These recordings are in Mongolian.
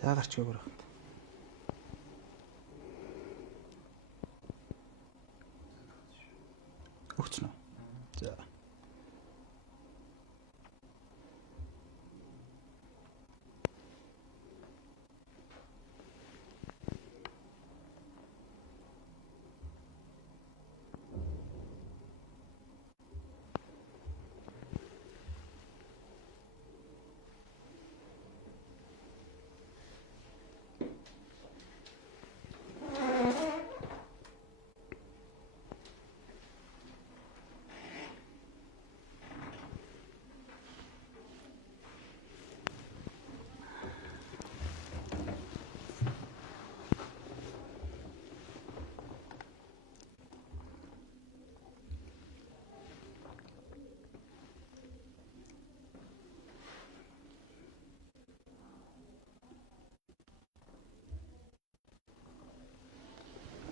За гарч өгөр. Өгч нөө. За.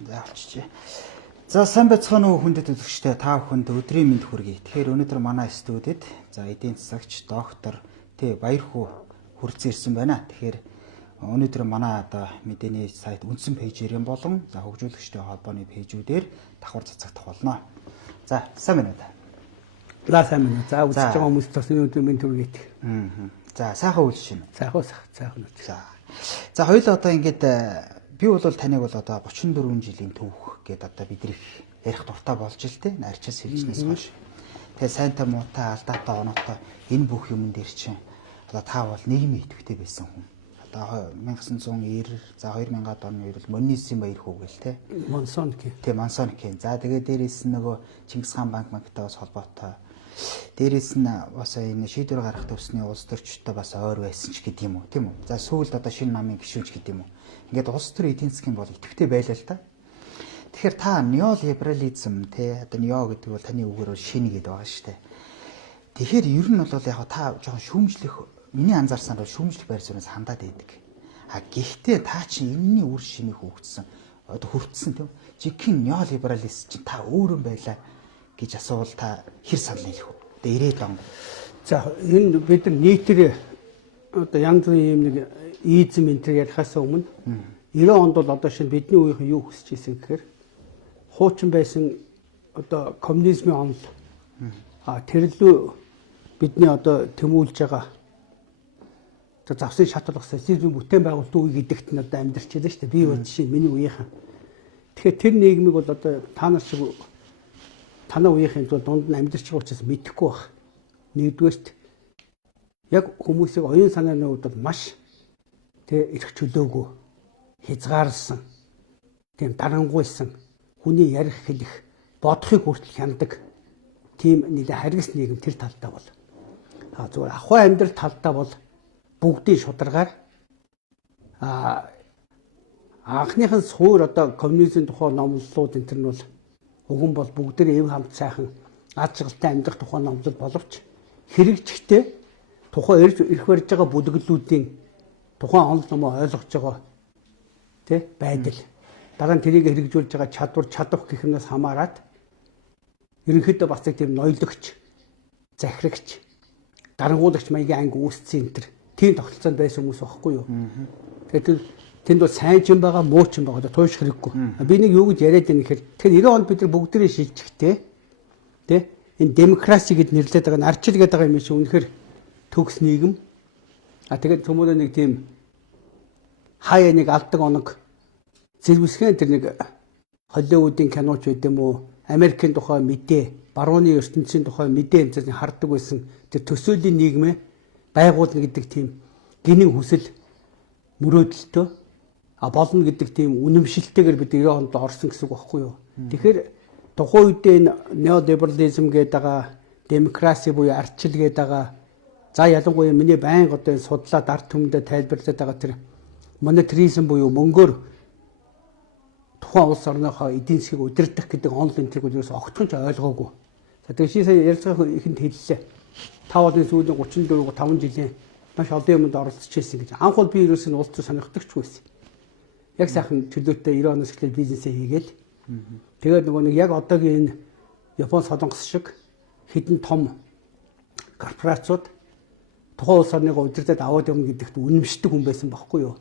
За авчиж. За сайн байцгаана уу хүндэт үзэгчдээ та бүхэнд өдрийн мэнд хүргэе. Тэгэхээр өнөөдөр манай студид за эдийн засагч доктор Баярхүү хүрэлцэн ирсэн байна. Тэгэхээр өнөөдөр манай одоо мэдээний сайт үндсэн пэйжээр болон за хөгжүүлэгчдийн холбооны пэйжүүдээр давхар цацагдах болно. За сайн байна уу та? За сайн байна. За үзэж байгаа хүмүүст бас өнөөдөр мэнд хүргэе. За сайхан үйл шин. Сайхан үйл. За хоёул одоо ингээд би бол таныг бол одоо 34 жилийн түүх гэдэг одоо бидний ярих дуртай болж л дээ. Нарчис хэлжнээс хойш. Тэгээ сайнтай муутай алдаатай оноотой энэ бүх юмн дээр чинь одоо та бол нийгмийн идэвхтэй байсан хүн. Одоо 1990 за 2000-ад оны үед Моннисын Баярхүү гэл те. Монсоник. Тэ Монсоник. За тэгээ дээрээс нь нөгөө Чингис хаан банктай бас холбоотой. Дээрээс нь бас энэ шийдвэр гаргах төвсний улс төрчтэй бас ойр байсан ч гэдэг юм уу, тийм үү? За сүүлд одоо шинэ намын гишүүнч гэдэг юм уу? Ингээд улс төр эдийн засгийн бол идэвхтэй байлаа л да. Тэгэхээр та неолиберализм те одоо нео гэдэг бол таны үгээр бол шинэ гэдэг байгаа шүү дээ. Тэгэхээр ер нь бол яг та жоохон шүүмжлэх миний анзаарсанаар бол шүүмжлэх байр суурьнаас хандаад байдаг. А гэхдээ та чинь энэний үр шимийг хөгжсөн одоо хүртсэн тийм жигхэн неолибералист чинь та өөрөө байлаа гэж асуувал та хэр санал нийлэх вэ? Одоо 90-ад он. За энэ бид нар нийтээр одоо янз бүрийн юм нэг изм энтер ярихаас өмнө 90 онд бол одоо шинэ бидний үеийнхэн юу хүсэж ийсэн гэхээр хуучин байсан одоо коммунизмын онол тэрлүү бидний одоо тэмүүлж байгаа одоо завсын шатлах социализм бүтээн байгуулалтын үе гэдэгт нь одоо амьдарч байгаа шүү дээ. Би бол жишээ миний үеийнхэн. Тэгэхээр тэр нийгмийг бол одоо та нар шиг танаа үеийнхэн бол дунд нь амьдарч байгаа учраас мэдэхгүй баг. Нэгдүгээрт яг хүмүүсийг оюун санааны хувьд бол маш эрх чөлөөгүй хязгаарлсан тийм дарангуйсан хүний ярих хэлэх бодохыг хүртэл хяндаг тийм нэлээ харгас нийгэм тэр талдаа бол зүгээр ахуй амьдрал талдаа бол бүгдийн шударгаар анхныхын суур одоо коммунизм тухай номлолууд энэ төр нь бол уган бол бүгдээ эв хамт сайхан аз жаргалтай амьдрах тухай номлол боловч хэрэгжихтэй тухайн ирэх барьж байгаа бүлэглүүдийн тухайн онол номоо ойлгож байгаа байдал дараа нь тэрийг хэрэгжүүлж байгаа чадвар чадвах гэх юмнаас хамаарат ерөнхийдөө бас тийм ноёлогч захирагч дарангуулагч маягийн анги үүсцэн энэ тийм тогтолцоонд байсан хүмүүс байхгүй юу. Тэгэхээр тэнд бол сайн ч юм байгаа муу ч юм байгаа туйш хэрэггүй. Би нэг юу гэж яриад байна гэхээр тэгэхээр 90 онд бид нар бүгдээрээ шилжихтэй энэ демокраси гэд нэрлэдэг байгаа нь арчил гэдэг байгаа юм шиг үнэхээр төгс нийгэм. Тэгээд төмөрөө нэг тийм хаяа нэг алдаг оног зэрвсгэн тэр нэг Холливуудын киноч байд юм уу Америкийн тухай мэдээ барууны ертөнцийн тухай мэдээ энэ хардаг байсан тэр төсөөлийн нийгмээ байгуулна гэдэг тийм гинэн хүсэл мөрөөдөлтөө болно гэдэг тийм үнэмшилтэйгээр бид 90 онд орсон гэсэн үг байхгүй юу. Тэгэхээр тухайн үедээ неолиберализм гэдэг байгаа демокраси буюу арчил гэдэг байгаа за ялангуяа миний байнга одоо судлаад ард түмэндээ тайлбарлаад байгаа тэр монетаризм буюу мөнгөөр тухайн улс орныхоо эдийн засгийг удирдах гэдэг онол энтрийг үеэс огтхон ч ойлгоогүй. За тэгээд сая ярилцлага ихэнд хэллээ. Та бол энэ сүүлийн 34 5 жилийн маш олон юмд оролцож ирсэн гэж. Анх бол би ерөөсөө улс төр сонирхдагч байсан. Яг сайхан чөлөөтэй 90 оноос эхлээд бизнесээ хийгээл. Тэгээд нөгөө нэг яг одоогийн энэ Япон солонгос шиг хэдэн том корпорациуд тухайн улс орныгоо удирдах аваад явна гэдэгт үнэмшдэг хүн байсан байхгүй юу.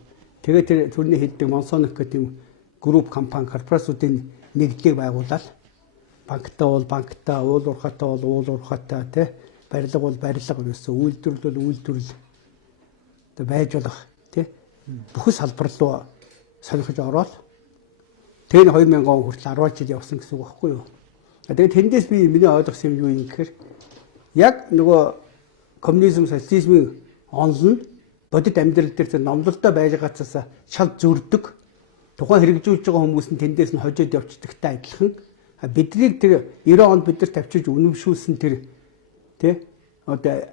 Тэгээд тэр төрний хийдэг Monsonik гэдэг юм групп компани корпорациудын нэгдлийг байгуулаад банктай бол банктай, уул уурхайтай бол уул уурхайтай тий барилга бол барилга гэсэн үйлдвэрлэл бол үйлдвэрлэл тэг байж болох тий бүхэл салбар руу сонирхож ороод тэр 2000 он хүртэл 10 жил явсан гэсэн үг байхгүй юу. Тэгээд тэндээс би миний ойлгосон юм юу юм гэхээр яг нөгөө коммунизм социализмын онол нь бодит амьдрал дээр номлолтой байж байгаацаас шал зөрдөг тухайн хэрэгжүүлж байгаа хүмүүс нь тэндээс нь хожоод явцдагтай адилхан биднийг тэр 90 онд бид нар тавьчиж үнэмшүүлсэн тэр тий одоо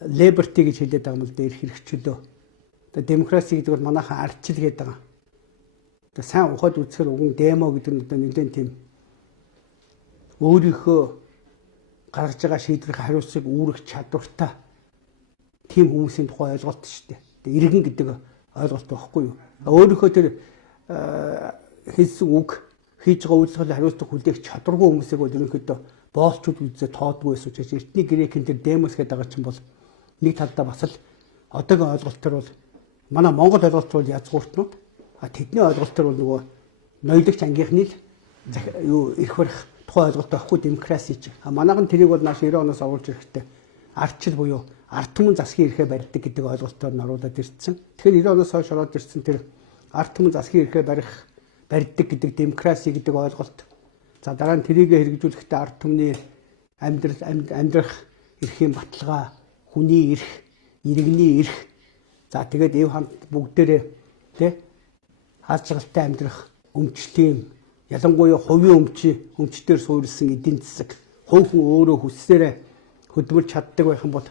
liberty гэж хэлээд байгаа юм л дээр хэрэгчлөө. Одоо демокраси гэдэг бол манайхан ардчил гэдэг байгаа. Одоо сайн ухаад үзэхээр уг демо гэдэг нь одоо нэлээд тийм өөрийнхөө гаргаж байгаа шийдвэрийн хариуцлагыг үүрэх чадвартай тийм хүмүүсийн тухай ойлголт шүү дээ. Тэгээ иргэн гэдэг ойлголт байхгүй юу? Өөрийнхөө тэр хэлсэн үг хийж байгаа үйлчлэлийн хариуцлага хүлээх чадваргүй хүмүүсийг бол ерөнхийдөө боолчуд үзээ тоодгүй байсан учраас эртний грекийн тэр демос гэдэг байгаа чинь бол нэг талдаа бас л одоогийн ойлголтоор бол манай монгол ойлголт бол язгууртнууд тэдний ойлголтоор бол нөгөө ноёдогч ангийнхны л юу ирэх барих тухайн ойлголт байхгүй демокраси чинь. Манайх нь тэрийг бол нааш 90 оноос оруулж ирэхдээ ардчил буюу ард түмэн засгийн эрхээ барьдаг гэдэг ойлголтоор нь оруулаад ирсэн. Тэгэхээр 90 оноос хойш ороод ирсэн тэр ард түмэн засгийн эрхээ барьдаг гэдэг демокраси гэдэг ойлголт. За дараа нь тэрийг хэрэгжүүлэхдээ ард түмний амьдрах эрхийн баталгаа, хүний эрх, иргэний эрх. За тэгээд эв хамт бүгдээрээ тий аз жаргалтай амьдрах өмчтийн ялангуяа хувийн өмчтөөр суурилсан эдийн засаг хувь хүн өөрөө хүссээрээ хөдөлмөрч чаддаг байх юм бол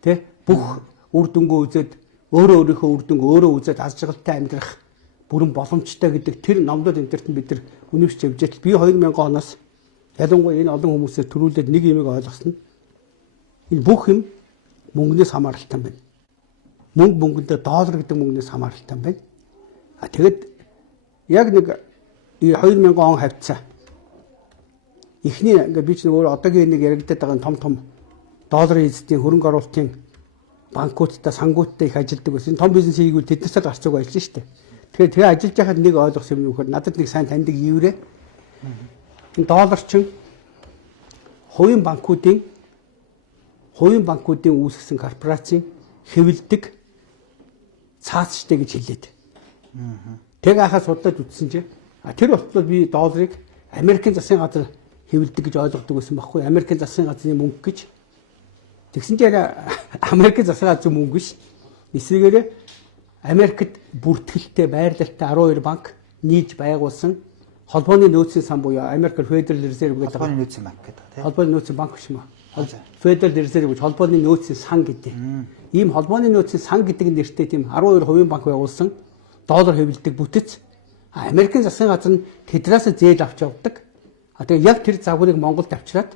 тий бүх үр дүнгээ үзээд өөрийнхөө үр дүнг өөрөө үзээд аз жаргалтай амьдрах бүрэн боломжтой гэдэг тэр номдод энтерт бид нар үнэмшиж явж байт. Би 2000 оноос ялангуяа энэ олон хүмүүсээр төрүүлээд нэг юмыг ойлгосон нь энэ бүх юм мөнгнөөс хамааралтай байна. Мөнгөндөө доллар гэдэг мөнгнөөс хамааралтай байна. Тэгэд яг нэг 2000 он хавцаа эхний ингээ би ч өөр одоогийн нэг яригдаад байгаа том долларын эзэдийн хөрөнгө оруулалтын банкуудтай сангуудтай их ажилдаг байсан. Том бизнес хийгүүл тэднээс л гарч байгаа ажиллаж штэ. Тэгэхээр тэгээ ажиллаж байхад нэг ойлгох юм юу гэхээр надад нэг сайн таньдаг еврей энэ доллар чинь хувийн банкуудын үүсгэсэн корпорацийн хэвлэдэг цаас штэ гэж хэлээд. Тэг ахаа судлаад үзсэн чинь тэр болтол би долларыг Америкийн засгийн газар хэвлэдэг гэж ойлгодог байсан байхгүй. Америкийн засгийн газрын мөнгө гэж. Тэгсэн чинь Америкийн засгийн газрын мөнгө биш. Эсвэгээр Америкт бүртгэлтэй байрлалтай 12 банк нийлж байгуулсан холбооны нөөцийн сан буюу Америк Federal Reserve гэдэг холбооны нөөцийн банк гэдэг тийм. Холбооны нөөцийн банк биш юм аа. Federal Reserve гэж холбооны нөөцийн сан гэдэг. Ийм холбооны нөөцийн сан гэдэг нэртэй тийм 12 хувийн банк байгуулсан доллар хэвлэдэг бүтэц. Америкийн засгийн газар нь тэднээс зээл авч явдаг. Тэгээ яг тэр загварыг Монголд авчираад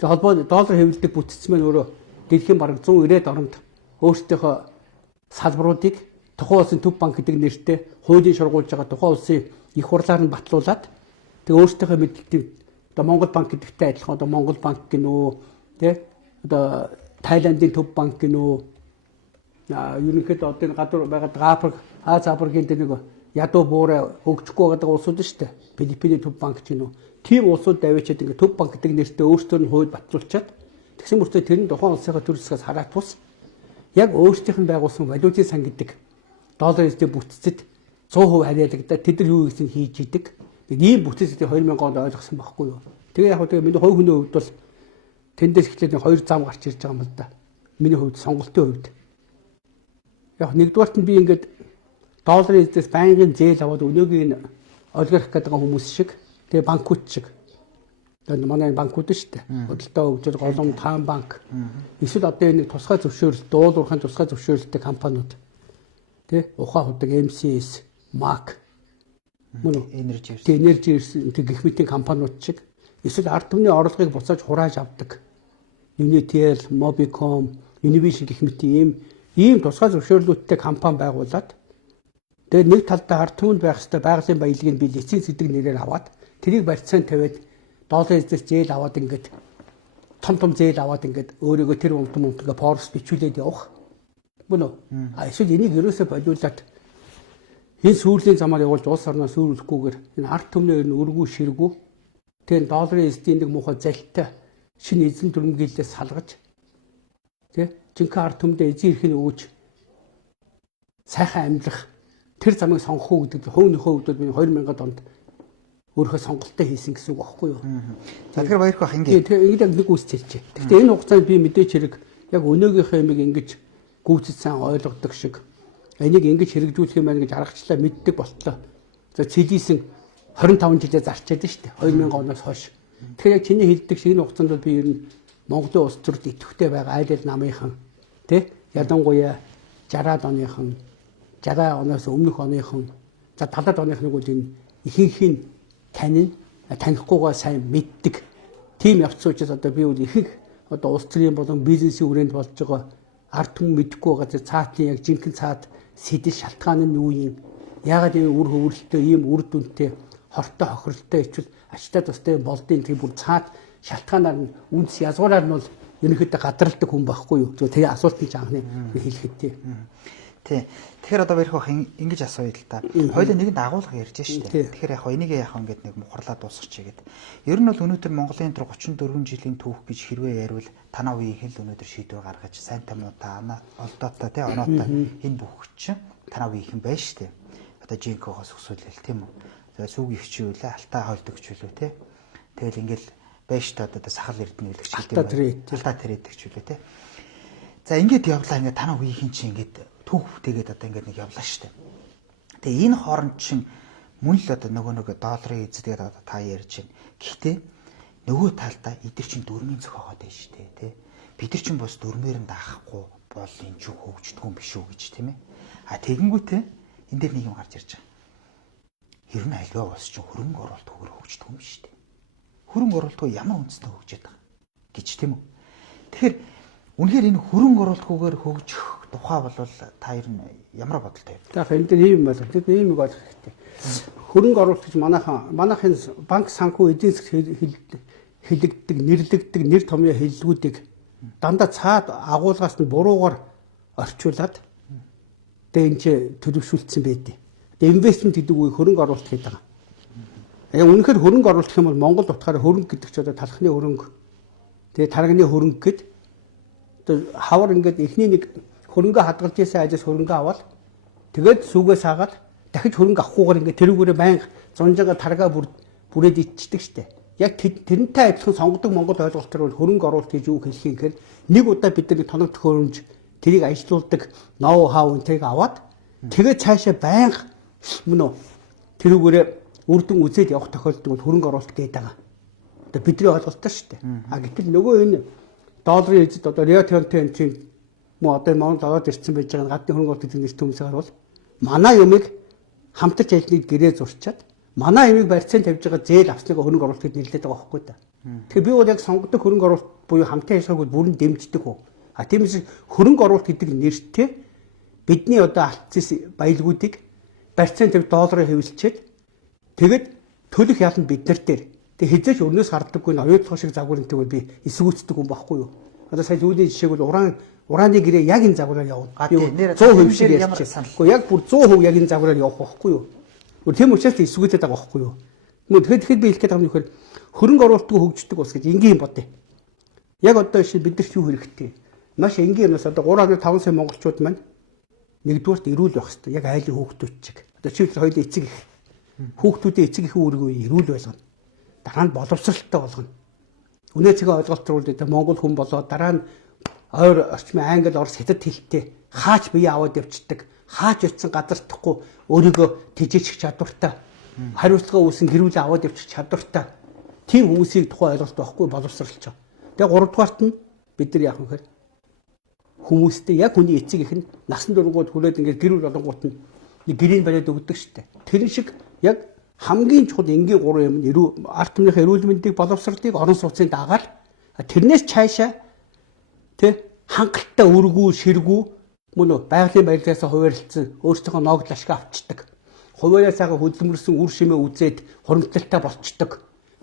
тэр холбооны доллар хэвлэдэг бүтэц маань өөрөө дэлхийн бараг 190 оронд өөрсдийнхөө салбаруудыг тухайн улсын төв банк гэдэг нэртэй хуулийн шургуулж байгаа тухайн улсын их хурлаар нь батлуулаад тэгээ өөрсдийнхөө мэддэг одоо Монгол банк гэдэгтэй адилхан одоо Монгол банк гинөө тий одоо Тайландын төв банк гинөө ерөнхийдөө одоо энэ гадуур байгаа Азапургийн нэг ядуу буурай хөгжихгүй байгаа улсууд шүү дээ. Филиппиний төв банк гинөө тийм улсууд давичаад ингээ төв банк гэдэг нэртэй өөрсдөө нь хууль батлуулчаад тэгсэн мөртөө тэр нь тухайн улсынхаа төр засгаас хараад тус яг өөрсдийнх нь байгуулсан валютын сан гэдэг доллар эзэд бүтцэд 100% харьяалагдаад тэд нар юу гэсэн хийж идэг. Ийм бүтцэд 2000 онд ойлгосон байхгүй юу. Тэгээ яг тэгээ миний хувь хүний хувьд бол тэндээс эхлээд хоёр зам гарч ирж байгаа юм л да. Миний хувьд сонголтын хувьд. Яг нэгдүгээрт нь би ингээд долларын эзэдээс байнгын зээл аваад өнөөгийн олигарх гэдэг хүмүүс шиг тэгээ банкуд шиг. Тэгээд манай банкуд шүү дээ. Бодлоо өгжөл голом таан банк. Эсвэл одоо энэ тусгай зөвшөөрөлт, дуулуурхайн тусгай зөвшөөрөлттэй компаниуд. Тэ ухаан худаг MCS, MAC мөн энержи гэх мэтийн компаниуд шиг эсвэл ард түмний орлогыг буцааж хурааж авдаг. Unitel, Mobicom, Univision гэх мэтийн ийм тусгай зөвшөөрлүүдтэй компани байгуулад тэгээд нэг талдаа ард түмэнд байх ёстой байгалийн баялагийг би лиценз гэдэг нэрээр аваад тэрийг барьцаанд тавиад долларын эзэс зээл аваад ингээд том зээл аваад ингээд өөрийгөө тэр өмтөмтгөө порс бичүүлээд явах. Мөн үү? Эсвэл энийг ерөөсөө бодиулаад энэ сүүлийн замаар явуулж улс орноо сүрүүлэхгүйгээр энэ ард түмний ер нь өргүү ширгүү тэгээ долларын эзэдийн нэг муухай залтай шинэ эзэн дүрмгийлээ салгаж тий жинхэнэ ард түмдээ эзэн эрхийг өгөж сайхан амьдрах тэр замыг сонгох уу гэдэг хувийнхөө хувьд би 2000-ад онд өөрийнхөө сонголтоо хийсэн гэсэн үг аахгүй юу. За тэгэхээр баярх бах ингэ. Тэгээ яг нэг үсч хэлжээ. Гэхдээ энэ хугацаанд би мэдээч хэрэг яг өнөөгийнхөө юмыг ингэж гүйцэд сайн ойлгодог шиг энийг ингэж хэрэгжүүлэх юм байна гэж аргачлаа мэддэг болтлоо. За цэлийсэн 25 жилээ зарчаад шүү дээ. 2000 оноос хойш. Тэгэхээр яг чиний хэлдэг шиг энэ хугацаанд би ер нь Монголын улс төрд идэвхтэй байгаа айл ал намынхан тий ялангуяа 60-аад оныхан 60 оноос өмнөх оныхан за 70-аад оныхныг бол энэ ихэнхийн танихгүйгаа сайн мэддэг тийм явц учраас одоо би бол ихэнх одоо улс төрийн болон бизнесийн хүрээнд болж байгаа ард түмэн мэдэхгүй байгаа цаатын яг жинхэнэ цаад сэдэл шалтгаан нь юу юм яагаад ийм үр хөврөлтөй ийм үр дүнтэй хортой хохирлтой ичвэл ачтаа тустай болдын тийм бүр цаад шалтгаанаар нь үнс язгуураар нь бол ерөнхийдөө гадралдаг хүн байхгүй юу тэгээ асуултын анхны хэлэхэд тий. Тэгэхээр одоо баярх бах ингэж асууя л та. Хоёулаа нэгэнд агуулга ярьж штэ. Тэгэхээр яг энийг яг ингэж нэг мухарлаа дуусгачих гээд. Ер нь бол өнөөдөр Монголын төр 34 жилийн түүх гэж хэрвээ яриул танаа үеийн хэл өнөөдөр шийдвэр гаргаж сайнтай муутай олдоотой тий оноотой энэ бүх чинь танаа үеийнхэн байж штэ. Одоо жинкогоос өсвөлэл тийм үү. За сүүгийн хичээлээ алтаа хойлдог хичээлөө тий. Тэгэл ингээл байж та одоо сахал эрдэнэ үлгч гэдэг. Алтаа тэрэдэг хичээлээ тий. За ингэж явлаа ингээд танаа үеийнхэн чинь ингээд түүх бүтээгээд одоо ингээд нэг явлаа штэ. Тэгээ энэ хооронд чинь мөн л одоо нөгөө долларын эзэдгээд одоо та ярьж байна. Гэхдээ нөгөө талдаа эдгээр чинь дөрмийн зохиогоод байна штэ тий. Бид нар чинь бас дөрмээр нь даахгүй бол энэ ч хөгждөг юм биш үү гэж тийм ээ. А тэгэнгүүтээ энэ дээр нэг юм гарч ирж байгаа. Ер нь альва бас чинь хөрөнгө оруулалт хөгөр хөгждөг юм штэ. Хөрөнгө оруулалтгүй ямар үндэстэй хөгжиж байгаа гэж тийм үү. Тэгэхээр үнэхээр энэ хөрөнгө оруулалтгүйгээр хөгжих тухай бол та ер нь ямар бодолтой вэ? За энэ дээр ийм байна. Бид ийм үг ойлгох хэрэгтэй. Хөрөнгө оруулалт гэж манайхын банк санхүү эдийн засаг хилэгддэг, нэрлэгддэг нэр томьёо хэллгүүдийг дандаа цаад агуулгаас нь буруугаар орчуулад тэгээ энэ ч төлөвшүүлсэн байдیں۔ Тэгээ инвестмент гэдэг үгийг хөрөнгө оруулалт гэдэг байгаа. Яг үнэхээр хөрөнгө оруулах юм бол Монгол утгаараа хөрөнгө гэдэг чинь одоо талхны хөрөнгө, тэгээ тарганы хөрөнгө гэд одоо хавар ингээд эхний нэг хөрөнгө хадгалж ийсэн ажис хөрөнгө аваад тэгээд сүүгээс хаагаад дахиж хөрөнгө авахгүйгээр ингээд тэрүүгээрээ байнга зунжаага таргаа бүрээд ичдэг штэ. Яг тэрнтэй адилхан сонгодог Монгол ойлголтоор бол хөрөнгө оруулалт гэж юу хэлэх юм гэхээр нэг удаа бид нар тоног төхөөрөмж тэрийг ажилуулдаг ноу хау энтэйг аваад тэгээд цаашаа байнга мөн үү тэрүүгээрээ үр дүн үзээд явах тохиолдол бол хөрөнгө оруулалт гэдэг байгаа. Одоо бидний ойлголтоо штэ. А гэтэл нөгөө энэ долларын эзэд одоо Рио Тинто мөн одоо Монгол ороод ирсэн байж байгаа гадны хөрөнгө оруулалт эзэн төмсөөр бол манай юмыг хамтарч ажиллаад гэрээ зурчаад манай юмыг барьцаанд тавьж байгаа зээл авсныг хөрөнгө оруулалт гэж нэрлэдэг байгаа байхгүй да. Тэгэхээр би бол яг сонгодог хөрөнгө оруулалт буюу хамтын ажиллагааг бүрэн дэмждэг хөө. А тиймээс хөрөнгө оруулалт гэдэг нэртэй бидний одоо алдсан баялгуудыг барьцаанд тавь доллараар хэвлэлчээд тэгээд төлөх ялан бид нар дээр тэг хизээч өрнөөс харддаггүй н оюутлах шиг загварынтэй бол би эсвүүцдэг юм байхгүй юу. Одоо сая зүйлийн жишээг бол ураны гэрээ яг энэ загвараар явна. 100% шиг ярьчихсан. Гэхдээ яг бүр 100% яг энэ загвараар явах байхгүй юу. Тийм учраас эсвүүцээд байгаа байхгүй юу. Тэгэхэд би хэлэх гээд байгаа юм нөхөр хөрөнгө оруулалтгүй хөгждөг ус гэж энгийн бодъё. Яг одоо шиг бид нар юу хэрэгтэй. Маш энгийн юмс одоо 3.5 сая монголчууд маань нэгдүгээрт эрүүл байх хэрэгтэй. Яг айлын хүүхдүүд чиг. Одоо чи хоёулаа эцэг их. Хүүхдүүдийн эцэг их үүргээ эрүүл байлгана. Дараа нь боловсралтай болгоно. Үнэ цэгийн ойлголтоор бол Монгол хүн болоод дараа нь ойр орчмын англи, орос, хятад хэлтэй хаач бие аваад явцдаг, хаач утсан газардахгүй өөрийгөө тэжээчих чадвартай, хариуцлага үүсэн гэрүүлээ аваад явчих чадвартай тийм хүмүүсийг тухайн ойлголт байхгүй боловсралч. Тэгээ 3 дугаарт нь бид нар яах вэ гэхээр хүмүүстэй яг хүний эцэг их нь насан туршид хүрээд ингээд гэрүүл болонгууд нь гэрийн бариад өгдөг штэ. Тэр шиг яг хамгийн чухал энгийн 3 юм нь ард түмнийхээ эрүүл мэндийг боловсролыг орон сууцын дагаад тэрнээс цаашаа хангалттай өргүү ширгүү мөн байгалийн баялагаас хуваарлцсан өөрсдийнхөө ногдол ашиг авчдаг. Хуваараасаа хөдөлмөрсөн үр шимээ үзээд хуримтлалтай болцдог.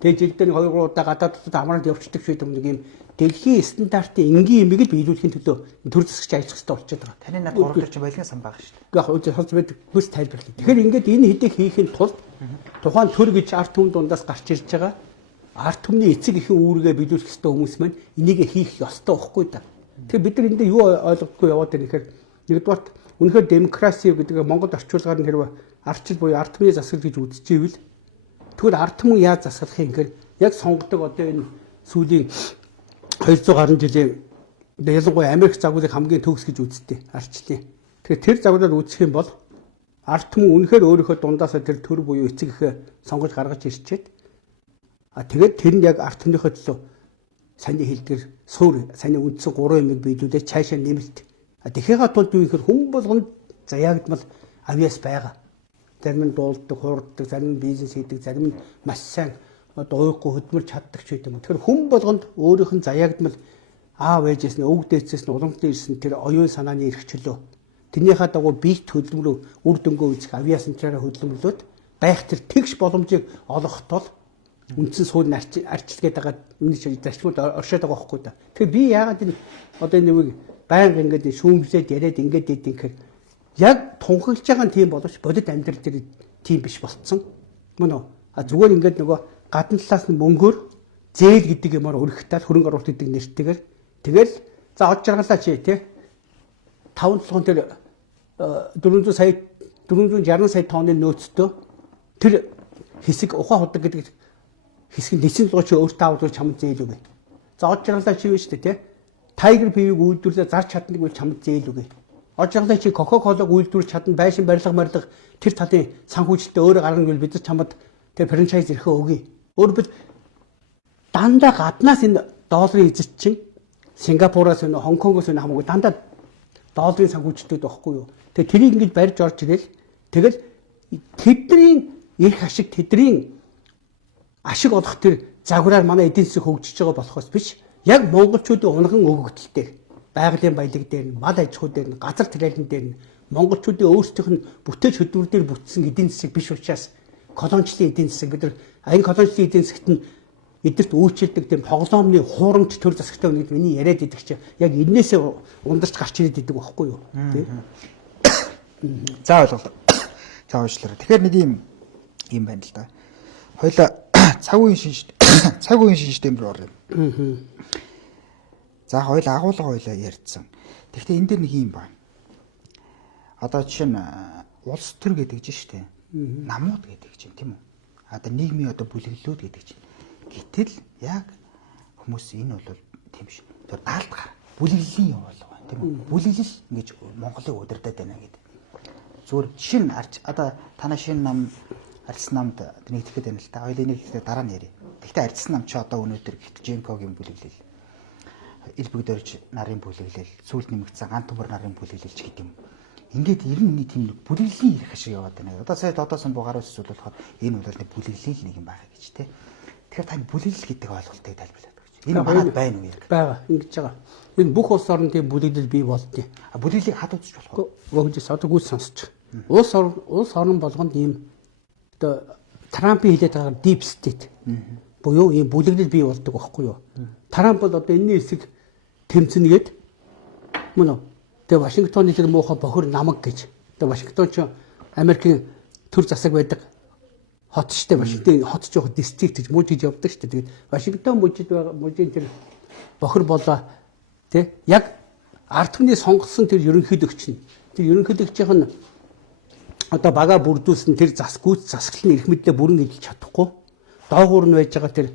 Тэгээ жилдээ 2-3 удаа гадаадд амраад явцдаг шиг юм нэг юм дэлхийн стандартын энгийн эмийг л биелүүлэхийн төлөө төр засагч ажиллах хэрэгтэй болчиход байгаа. Таны над 3 дээр чинь болон сан байгаа шүү дээ. Яг үгүй холц байдаг бүс тайлбарлая. Тэгэхээр ингээд энэ хэдийг хийхин тулд тухайн төр гэж арт түмэн дундаас гарч ирж байгаа арт түмний эцэг эхийн үүргээ биелүүлэх ёстой хүмүүс маань энийг хийх ёстой байхгүй да. Тэгэхээр бид нар энд юу ойлгохгүй яваад байна гэхээр нэгдүгээр үнэхээр демокраси гэдэг Монгол орчуулгаар нь хэрвээ ардчил буюу арт түмний засаг гэж үзчихвэл тэгвэл арт түмэн яаж засах юм гэхээр яг сонгодог одоо энэ сүүлийн 200 гаруй жилийн ялангуяа Америк загварыг хамгийн төгс гэж үздэг ардчлалын. Тэгэхээр тэр загвараар үзэх юм бол арт түмэн үнэхээр өөрийнхөө дундаасаа тэр төр буюу эцэг эхээ сонгож гаргаж ирчээд тэгээд тэр нь яг арт түмнийхөө төлөө саний хэлдгэр суур саний үндсэн 3 юмыг биелүүлээд цаашаа нэмэлт. Тэгэхээ тулд юу гэхээр хүн болгонд заяагдмал авьяас байгаа. Зарим нь дуулдаг, хуурддаг, зарим нь бизнес хийдэг, зарим нь маш сайн одоо уухгүй хөдөлмөрч чаддаг ч гэдэг юм. Тэгэхээр хүн болгонд өөрийнх нь заяагдмал аав ээжээс нь өвөг дээдсээс нь уламжлан ирсэн тэр оюун санааны эрхчлөө. Тэрнийхээ дагуу биет хөдөлмөрөөр үр дүнгээ үүсгэх авьяас энтраараа хөдөлмөрлөөд байх тэр тэгш боломжийг олгох тул үндсэн суур арчилгээд байгаа энэ чинь зарчмууд оршоод байгаа байхгүй да. Тэгэхээр би яагаад энэ одоо энэ нэг байнга ингээд шүүмжлээд яриад ингээд идэв гэхээр яг тунхаглаж байгаа нь тийм боловч бодит амьдрал дээр тийм биш болцсон. Мөн үү? Зүгээр ингээд нөгөө гадна талаас нь мөнгөөр зээл гэдэг юмар өргөхтал хөрөнгө оруулалт гэдэг нэртэйгээр тэгэл за од жаргалаа чи тий 5 толгон тэр 460 сая тонны нөөцтэй тэр хэсэг ухаан худаг гэдэг хэсэг дэсэн лгоо чи өөртөө авах чамд зээл үгүй. За од жаргалаа чи вэ шүү дээ тий. Тайгер пивийг үйлдвэрлээ зарч чадныг бол чамд зээл үгүй. Од жаргалаа чи Кока-Колог үйлдвэрлэж чадна байшин барилга тэр талын санхүүжилтээ өөрөө гаргана гэвэл бид нар чамд тэр франчайз ирэхээ өгье. Өөрөөр хэлбэл дандаа гаднаас энэ долларын эзэт чинь Сингапураас энэ Хонконгоос энэ хамаагүй дандаа долларын санхүүжилтүүд байхгүй юу. Тэгээ тэрийг ингэж барьж орж ирэл тэгэл тэдний эрх ашиг тэдний ашиг олох тэр загвараар манай эдийн засаг хөгжиж байгаа болохоос биш яг монголчуудын унган өгөгдөлтэй байгалийн баялаг дээр нь мал аж ахуй дээр нь газар тариалан дээр нь монголчуудын өөрсдийнх нь бүтээж хөдөлмөр дээр бүтсэн эдийн засаг биш учраас колоничлын эдийн засаг бид нар аян колоничлын эдийн засагт нь эдгэрт үйлчилдэг тийм тоглоомны хуурамч төр засагтай үнэ гэдэг миний яриад идэх чинь яг энээсээ ундарч гарч ирээд идэг байхгүй юу тийм. За ойлголоо. За уучлаарай. Тэгэхээр нэг юм байна л да. Хоёлаа цаг үеийн шинж тэмдэг орё. За хоёлаа агуулга хоёлаа ярьдсан. Тэгэхдээ энэ дээр нэг юм байна. Одоо жишээ нь улс төр гэдэг чинь шүү дээ. Намууд гэдэг чинь тийм үү? Одоо нийгмийн одоо бүлэглэлүүд гэдэг чинь. Гэтэл яг хүмүүс энэ бол тийм биш. Тэр даалдгаар бүлэглэлийн явуулга байна тийм үү? Бүлэглэл ингэж Монголыг удирдах байна гэдэг. Зүгээр жишээ нь одоо танай шинэ нам арьс намд нэгтгэхэд байна л та. Хоёлын нэг ихтэй дараа нь ярив. Гэхдээ арьс нам чи одоо өнөөдөр Женкогийн бүлэглэл, ил бүгдөрж нарын бүлэглэл, сүүлд нэмэгдсэн гант төмөр нарын бүлэглэл ч гэдэг юм. Ингээд 90-ний тийм нэг бүлэглэлийн ирэх шиг яваад байна. Одоо сая додоосон бугаар ус зүйлболохоор энэ бол нэг бүлэглэлийн нэг юм байгаа гэж тий. Тэгэхээр тань бүлэглэл гэдэг ойлголтыг тайлбарлаад өгч. Энэ манад байна уу яг? Бага ингэж байгаа. Энэ бүх улс орны тийм бүлэглэл бий болдیں۔ Бүлэглэлийг хад үзэж болох уу? Өгөөжс одоо гүйс сонсч. Улс орн болгонд ийм одоо Трампын хэлээд байгаа deep state буюу ийм бүлэглэл бий болдог байхгүй юу? Трамп бол одоо энэний хэсэг тэмцэнгээд мөн үү? Тэгээ Вашингтоны хэлэг муухай бохор намаг гэж. Тэгээ Вашингтон ч Америкийн төр засаг байдаг хот штэ Вашингтон хот жоох дистрикт гэж мужид явдаг штэ. Тэгээд Вашингтон мужид тэр бохор болоо тий яг ард түмний сонгосон тэр ерөнхийлөгч нь тэр ерөнхийлөгчийн одоо бага бүрдүүлсэн тэр гүйц засаглалын эрх мэдлээ бүрэн эзэлж чадахгүй доогуур нь байж байгаа тэр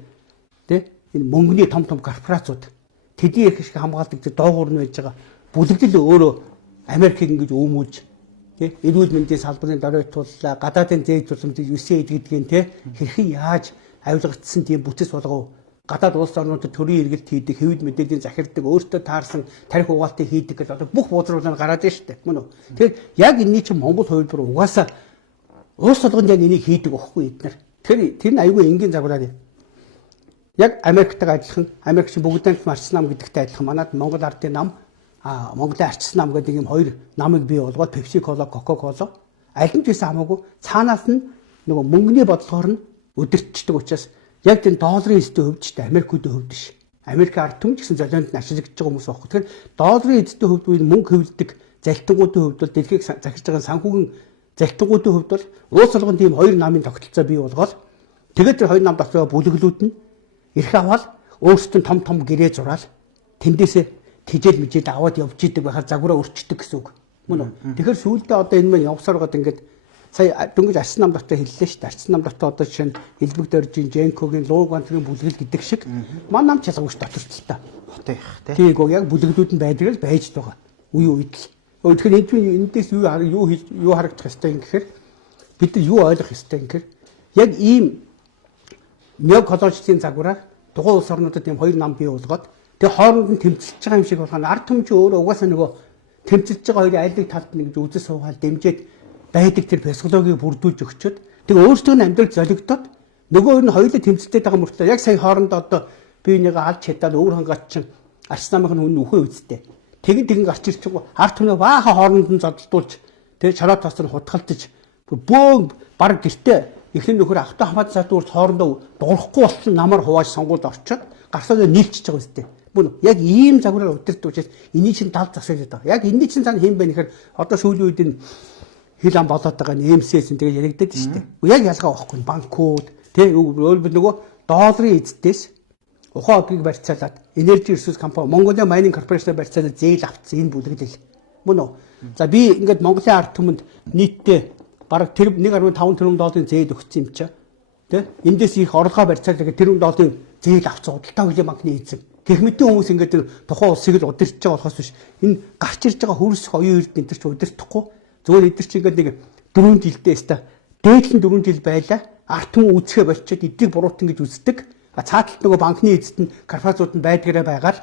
тий энэ мөнгөний том корпорацууд тэдний эрх шиг хамгаалдаг тэр доогуур нь байж байгаа бүлэглэл өөрөө Америкийг ингэж өөмүүлж тий эрүүл мэндийн салбарын доройтууллаа гадаадын зээл зурсамжийг USAID гэдгийг тий хэрхэн яаж авилгацсан тийм бүтэц болгов гадаад улс орнуудад төрийн эргэлт хийдэг хэвлэл мэдээллийн захирддаг өөртөө таарсан тарих угаалтыг хийдэг гэж одоо бүх бузруулал гараад байна шүү дээ мөн үү. Тэгэхээр яг энэний чинь Монгол хувьд угаасаа улс болгонд яг энийг хийдэг байхгүй эднэр. Тэр нь аюулгүй энгийн загвараар юм. Яг Америктайгаа адилхан Америк чинь бүгдээр арчс нам гэдэгтэй адилхан манад Монгол ардын нам Монголын арчс нам гэдэг ийм хоёр намыг бий болгоод Pepsi Cola, Coca-Cola аль нь ч гэсэн хамаагүй цаанаас нь нөгөө мөнгөний бодлогоор нь өдөртчдөг учраас яг тийм долларын эстэй хөвд ч Америкуудын хөвд биш. Америкийн ард түмэн ч гэсэн золионд нь ашиглаж байгаа хүмүүс байхгүй. Тэгэхээр долларын эзэдийн хувьд буюу мөнгө хэвлэдэг залтангуудын хувьд бол дэлхийг захирж байгаа санхүүгийн залтангуудын хувьд бол улс болгон тийм хоёр намын тогтолцоо бий болгоод тэгээд тэр хоёр нам дотроо бүлэглүүд нь эрх аваад өөрсдөө том гэрээ зураал тэндээсээ тижэл мижээд аваад явж идэг байхаар загвараа өрчдөг гэсэн үг. Мөн үү? Тэгэхээр сүүлдээ одоо энэ мань явсаар гоод ингээд сая дөнгөж арчсан нам дотор хэллээ шүү дээ. Арчсан нам дотор одоо жишээ нь Элбэг дөржин, Женкогийн, Лууг бантрын бүлгэл гэдэг шиг мань нам чалгавч доторчлаа. Хотын их тий. Тийм гоо яг бүлэглүүд нь байдаг л байж байгаа. Үе үед л. Тэгэхээр эндээс юу харагдах ёстой юм гэхээр бид нар юу ойлгох ёстой юм гэхээр яг ийм неоколониалистийн загвараар тухайн улс орнуудад ийм хоёр нам бий болгоод тэгээ хооронд нь тэмцэлж байгаа юм шиг болгоно. Ард түмэн чи өөрөө угаасаа нөгөө тэмцэлж байгаа хоёрын аль нэг талд нь гэж үзэл суугаал дэмжиж байдаг тэр психологийг бүрдүүлж өгчөөд тэгээ өөрсдөө нь амьдрал золигдоод нөгөө нь хоёулаа тэмцэлтэй байгаа мөртлөө яг сая хоорондоо одоо бие бинийгээ алж хятаад өөр хангаач чин арч намынх нь үн үхээ үсттэй. Тэгин гарч ирчихгүй ард түмээ баахан хооронд нь зодтолдуулж тэгээ чараа тоос нь хутгалтаж бөөн баг гэртээ эхлэн нөхөр автоо хамаад задуурт хоорондоо дуурахгүй болсон намар хувааж сонгуульд орчоод гарсаа нийлчихэж байгаа үстэй. Мөн яг ийм загвараар удирдах учраас энийг чинь тал засаглаад байгаа. Яг энэний чинь цаана хэм бэ нэхэр одоо сүүлийн үед энэ хил ам болоод байгаа нэмсээс тэгээ яригдаад шүү дээ. Яг ялгаа байхгүй банкуд тий өөрөөр нөгөө долларын эздээс ухаан одгийг барьцаалаад Energy Resource компани Mongolia Mining Corporation барьцаалаад зээл авцсан энэ бүлэглэл. Мөн үү? За би ингээд Монголын ард түмэнд нийтдээ бараг тэр 1.5 тэрбум долларын зээл өгсөн юм чаа. Тэ? Эндээс их орлогоо барьцаалаад тэрбум долларын зээл авцсан худалдаа хуулийн банкны эзэм. Гэх мэтийн хүмүүс ингээд тухайн улсыг л удирдах байгаа болохоос биш. Энэ гарч ирж байгаа хөрсөх оюун эрдэнэ энэ ч удирдахгүй. Зөвхөн эдгээр чи ингээд нэг 4 жилдээ өста дээдлэн 4 жил байлаа. Ард түмэн үүсгээ болчиход эдийг буруутан гэж үздэг. Цааталт нөгөө банкны эзэд нь корпорациуд нь байдгаараа байгаад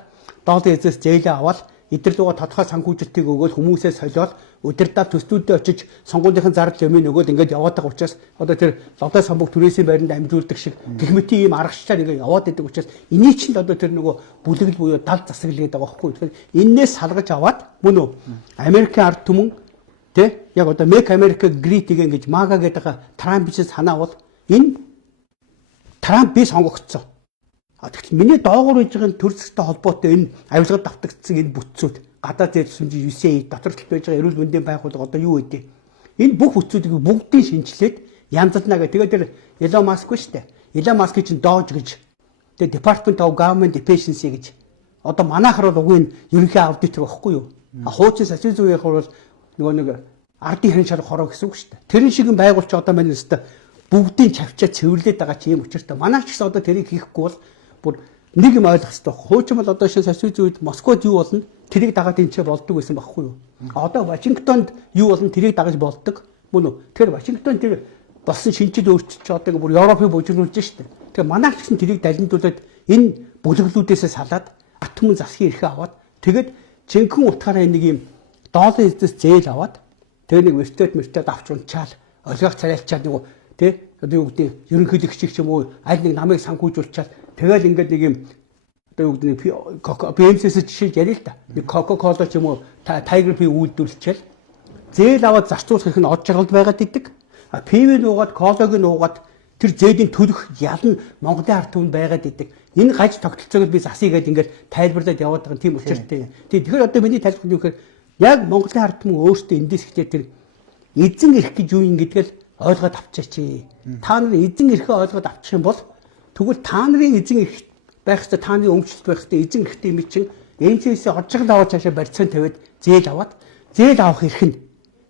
долларын эзэс зээлээ аваад эдгээр луга тодорхой санхүүжилтийг өгөөл хүмүүсээ солиод удирдах төслүүдэд очиж сонгуулийн зардал юмыг өгөөл ингээд яваад байгаа учраас одоо тэр лодой самбог түрээсийн байранд амжуулдаг шиг гэх мэтийн ийм аргачлаар ингээд яваад байдаг учраас энийг чинь одоо тэр нөгөө бүлэгэл буюу дал засаглаад байгаа байхгүй. Тэгэхээр энээс салгаж аваад мөн үү Америкийн ард түмэн тэ яг одоо Make America Great гэж мага гэдэг Трамп бичсэн санаа бол энэ Трамп би сонгогдсон. Тэгэхдээ миний доогуур хийж байгаа төрөлсөстэй холбоотой энэ авилгад давтагдсан энэ бүтцүүд гадаад зээл сүнжи USAID дотор талд байж байгаа эрүүл мэндийн байгууллага одоо юу гэдэг. Энэ бүх бүтцүүдийг бүгдийг шинжилээд янзлнаа гэх. Тэгээд тэр Elon Musk шүү дээ. Elon Musk чинь Doge гэж. Тэгээд Department of Government Efficiency гэж. Одоо манайхаар бол уг нь ерөнхий аудитор байхгүй юу? Хуучин сашин зүйн бол нөгөө нэг ардын харин шар хороо гэсэн үг шүү дээ. Тэрэн шиг байгуулч одоо манай өстө бүгдийн чавчаа цэвэрлээд байгаа чи юм учиртай. Манай ч гэсэн одоо тэрийг хийхгүй бол бүр нэг юм ойлгох хэрэгтэй. Хуучин бол одоо шинэ сашин зүйд Москвад юу болно? Тэрийг дагаад энэ ч болдог байсан байхгүй юу? Одоо Вашингтонд юу болно? Тэрийг дагаж болдог. Мөн үү? Тэгэхээр Вашингтон тэр болсон шинжил өөрчлөлт ч одоо бүр Европыг бужиглуулж штэ. Тэгэхээр манай ч гэсэн тэрийг далимдуулаад энэ бүлэглүүдээсээ салаад атомын засгийн эрхээ аваад тэгээд жинхэнэ утгаараа нэг юм долларын эзэс зээл аваад тэр нэг вертет авч унчаал олгох царайлчаад нөгөө тий одоо юу гэдэг ерөнхийлөгчийг ч юм уу аль нэг намыг санхүүжүүлчаад тэгэл ингээд нэг юм одоо юу гэдэг BMC-с жишээ ярил л да. Нэг Coca-Cola ч юм уу Tiger Pee үйлдвэрлэчихэл зээл аваад зарцуулах хэрэг нь од жаргалд байгаад идэг. PV нуугаад Cola-г нуугаад тэр зээлийн төлөх ялан Монголын ард түмэнд байгаад идэг. Энэ гаж тогтолцоог би засъя гэдээ ингээд тайлбарлаад яваад байгаа тийм учиртай. Тэгэхээр одоо миний тайлбар нь юу гэхээр яг Монголын ард түмэн өөртөө эндээс ихтэй тэр эзэн эрх гэж юу юм гэдгээл ойлгоод авчаач. Та нар эзэн эрхээ ойлгоод авчих юм бол тэгвэл та нарын эзэн эрх байх хэвээр та нарын өмчлөлт байх хэвээр эзэн эрхтэй юм чинь NCS-ийн оджигл аваад цаашаа барьцаан тавиад зээл аваад зээл авах эрх нь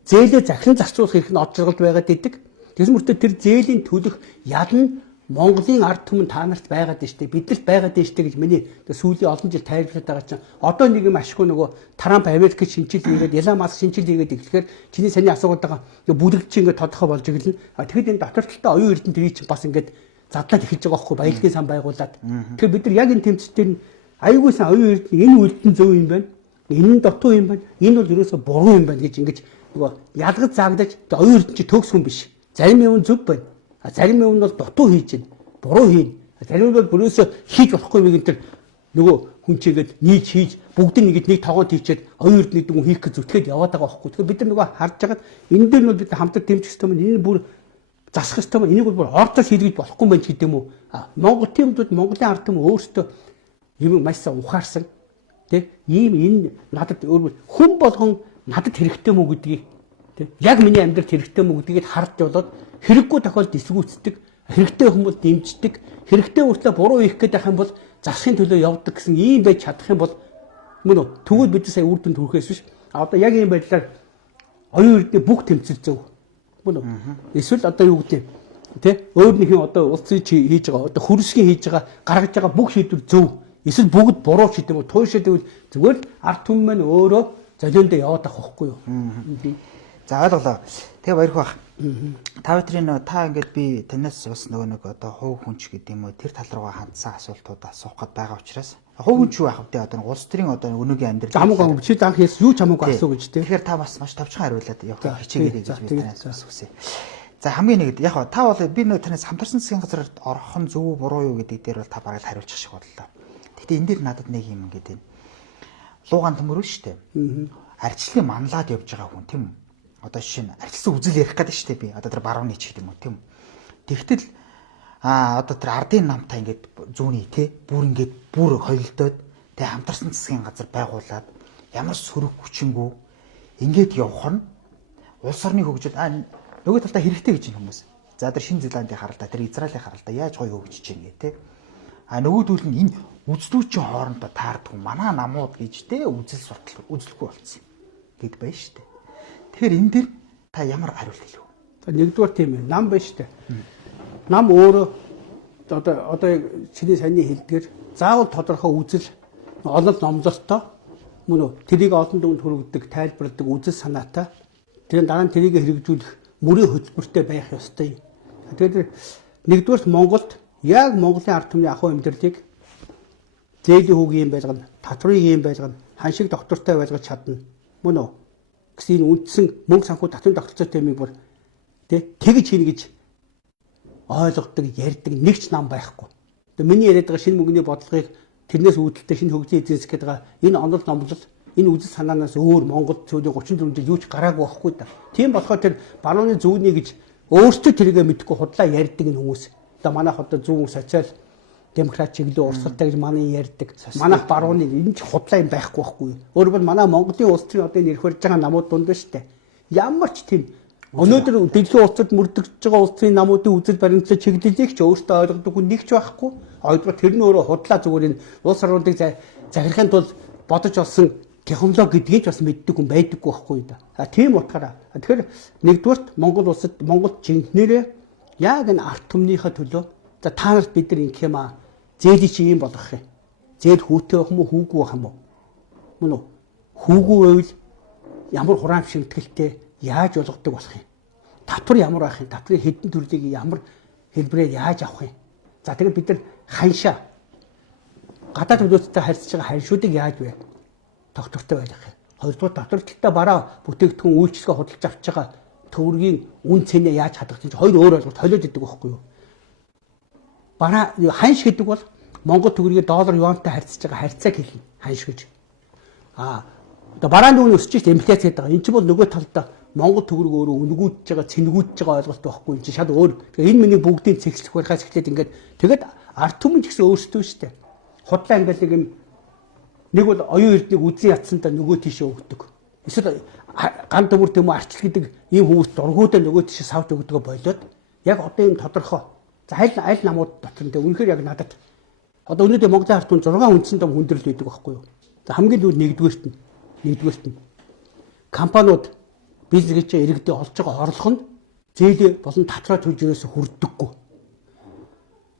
зээлээ захин зарцуулах эрх нь оджиглд байгаад идэг. Тэгсэн мөртөө тэр зээлийн төлөх ял нь Монголын ард түмэн та нарт байгаад штэ бидэрт байгаад штэ гэж миний сүүлийн олон жил тайлбарлаад байгаа чинь одоо нэг юм ашгүй нөгөө Трамп Америк шинжил хийгээд Elon Musk шинжил хийгээд ирэхээр чиний саний асуугаатаа бүлэгч ингээд тодорхой болж игэлнэ. Тэгэхэд энэ дотор талтай оюун эрдэнэ тэрий чинь бас ингээд задлаад эхэлж байгаа байхгүй баялагын сан байгуулад. Тэгэхээр бид нар яг энэ тэмцэлтээр аюулгүй сан оюун эрдэнэ энэ үлдэн зөв юм байна. Энэ нь дутуу юм байна. Энэ бол ерөөсө буруу юм байна гэж ингэж нөгөө ялгаж заагдаж оюун эрдэнэ чи төгс хүн биш. Зарим юм зөв байна. Зарим юм бол дутуу хийж байна. Буруу хийн. Зарим бол бүрөөсө хийж болохгүй юм гэнтэр нөгөө хүн чигээд нийж хийж бүгд нэгэд нэг тогоон тийчээд оюун эрдэнэ гэдэг хүн хийх гэж зүтгээд яваад байгаа байхгүй. Тэгэхээр бид нар нөгөө харж байгаад энэ дээр нь бид хамтар дэмжих хэрэгтэй юм. Энэ бүр засах хэрэгтэй юм. Энийг бол ордоос хийлгэж болохгүй юм байна ч гэдэг юм уу. Монгол тиймдүүд Монголын ард түмэн өөрсдөө юм маш сайн ухаарсан тий ийм энэ надад хүн болгон надад хэрэгтэй мүү гэдгийг тий яг миний амьдралд хэрэгтэй мүү гэдгийг харж болоод хэрэггүй тохиолдолд эсвүүцдэг хэрэгтэй хүмүүс дэмждэг хэрэгтэй хүртлээр буруу хийх гээд байх юм бол засахын төлөө явдаг гэсэн ийм байж чадах юм бол мөн үү тэгвэл бид сая үр дүнд хүрэхээс биш одоо яг ийм байдлаар оюун эрдний бүх тэмцэл зөв мөн үү эсвэл одоо юу гэдэг тий өөрнийхөө одоо улсын хийж байгаа одоо хөрсгийн хийж байгаа гаргаж байгаа бүх шийдвэр зөв эсвэл бүгд буруу шийдвэр юм уу туушаад ивэл зүгээр л ард түмэн маань өөрөө золиондоо яваад авах байхгүй юу. За ойлголоо. Тэгээ баярх бах. Та бүхэн та ингээд би танаас бас нөгөө нэг одоо хувь хүнч гэдэг юм уу тэр тал руугаа хандсан асуултууд асуух гээд байгаа учраас хувь хүнч байх вэ одоо улс төрийн одоо өнөөгийн амьдрал хамаагүй чи анх юу ч хамаагүй асуу гэж тий. Тэгэхээр та бас маш товчхон хариулаад явах хичээгээд гэж би танаас бас хүсье. За хамгийн нэгд яг та бол би нэг танаас хамтарсан засгийн газарт орох нь зөв буруу юу гэдэг дээр бол та бараг хариулчих шиг бодлоо. Гэхдээ энэ дээр надад нэг юм ингээд байна. Луугаан төмөрөө штэ. Арчлын манлаад явж байгаа хүн тийм үү? Одоо жишээ нь арчилсан үзэл ярих гэдэг штэ би. Одоо тэр барууны ч гэдэг юм уу тийм үү? Тэгтэл одоо тэр ардын намтаа ингээд зүүний тий бүр хойлдоод тэг хамтарсан засгийн газар байгуулад ямар сөрөг хүчингүү ингээд явах нь улс орны хөгжил нөгөө талдаа хэрэгтэй гэж юм хүмүүс. За тэр Шинэ Зеландыг харалта тэр Израилийг харалта яаж гоё хөгжиж ийн гэ тий. Нөгөөдөл нь энэ үзлүүчийн хоорондоо таардаг манай намууд гэж те үзэлгүй болсон гэд байна штэ. Тэгэхээр энэ дэр та ямар хариулт хэлв? За нэгдүгээр тийм ээ. Нам байна штэ. Нам өөрөө одоо чиний саний хэлдгэр заавал тодорхой үзэл олон номлолттой мөн үү? Тэрийг олон дүнд хүргэдэг, тайлбарладаг үзэл санаатай. Тэр дараа нь тэрийг хэрэгжүүлэх мөрийн хөтөлбөртэй байх ёстой. Тэгэхээр нэгдүгээрт Монголд яг Монголын ард түмний ахуй амьдралыг зээлийн хүүгийн байлгана, татврын байлгана, ханшиг доктортой байлгаж чадна. Мөн үү? Гэсэн үндсэн мөнгө санхүү татврын тогтолцоотой юмыг бүр тэгж хийнэ гэж ойлгодог, ярьдаг нэг ч нам байхгүй. Тэгээ миний яриад байгаа шинэ мөнгөний бодлогыг тэрнээс үүдэлтэй шинэ хөгжлийн эзэнс гэдэг байгаа энэ онол номлол энэ үзэл санаанаас өөр Монгол цөөлөг 34 жил юу ч гараагүй байхгүй да. Тийм болохоор тэр барууны зүүнний гэж өөрсдөө тэрийгэ мэдхгүй худлаа ярьдаг энэ хүмүүс. Одоо манайх одоо зүүн социал демократ чиглэлөө урсгалтай гэж манай ярьдаг. Манайх барууны энэ ч худлаа юм байхгүй байхгүй. Өөрөөр манай Монголын улс төрийн одоо энэ ирэх барьж байгаа намууд дунд шүү дээ. Ямар ч тийм өнөөдөр дэлхийн улсад мөрдөгдөж байгаа улс төрийн намуудын үзэл баримтлал чиглэлийг ч өөртөө ойлгодог хүн нэг ч байхгүй. Хоёрдугаар тэр нь өөрөө худлаа зүгээр энэ улс орнуудыг захирахын тулд бодож олсон технологи гэдгийг ч бас мэддэг хүн байдаггүй байхгүй да. Тийм утгаараа. Тэгэхээр нэгдүгээрт Монгол улсад Монголд жинхнэрээ яг энэ арт түмнийхээ төлөө за та нарт бид нар ингэх юм аа. Зээлийн чи юм болгох юм. Зээл хүүтэй байх юм уу, хүүгүй байх юм уу? Мөн үү? Хүүгүй байвал ямар хураам шимтгэлтэй яаж болгодог болох юм? Татвар ямар байх юм? Татврын хэдэн төрлийг ямар хэлбэрээр яаж авах юм? За тэгээд бид нар ханшаа гадаад төлөөстэй харьцаж байгаа ханшуудыг яаж вэ? Доктортой байх юм. Хоёрдугаар доктортой бараа бүтээгдэхүүн үйлчлэгээ худалдаж авч байгаа төвөргийн үн цэнэ яаж хадгалах юм? Хоёр өөр ойлголт холиод идэг байхгүй юу? Бараа ханш гэдэг бол Монгол төгрөгийн доллар юантай харьцаж байгаа харьцааг хэлнэ. Ханш гэж. Одоо барааны үн өсөж чинь инфляц гэдэг байгаа. Энд чинь бол нөгөө талдаа Монгол төгрөг өөрөө үнгүүдж байгаа, цэнгүүдж байгаа ойлголт байхгүй юм чи шал өөр. Тэгэхээр энэ миний бүгдийн цэгцлэх барихаас эхлээд ингээд тэгээд ард түмэн ч гэсэн өөрсдөө шүү дээ. Худлаа ингээд нэг юм нэг бол оюун эрднийг үзэн ятсандаа нөгөө тийшээ өгдөг. Эсвэл ган төмөр юм арчил гэдэг ийм хүмүүс дургуудаа нөгөө тийшээ савж өгдөг болоод яг одоо ийм тодорхой за аль намууд дотор нь үнэхээр яг надад одоо өнөөдөр Монголын ард түмэн 6 үндсэн том хүндрэл байдаг байхгүй юу. За хамгийн дөрөв нэгдүгээрт нь компаниуд бизнес гэж иргэдэд олж байгаа орлого нь зээл болон татвар төлжөөс хүрдэггүй.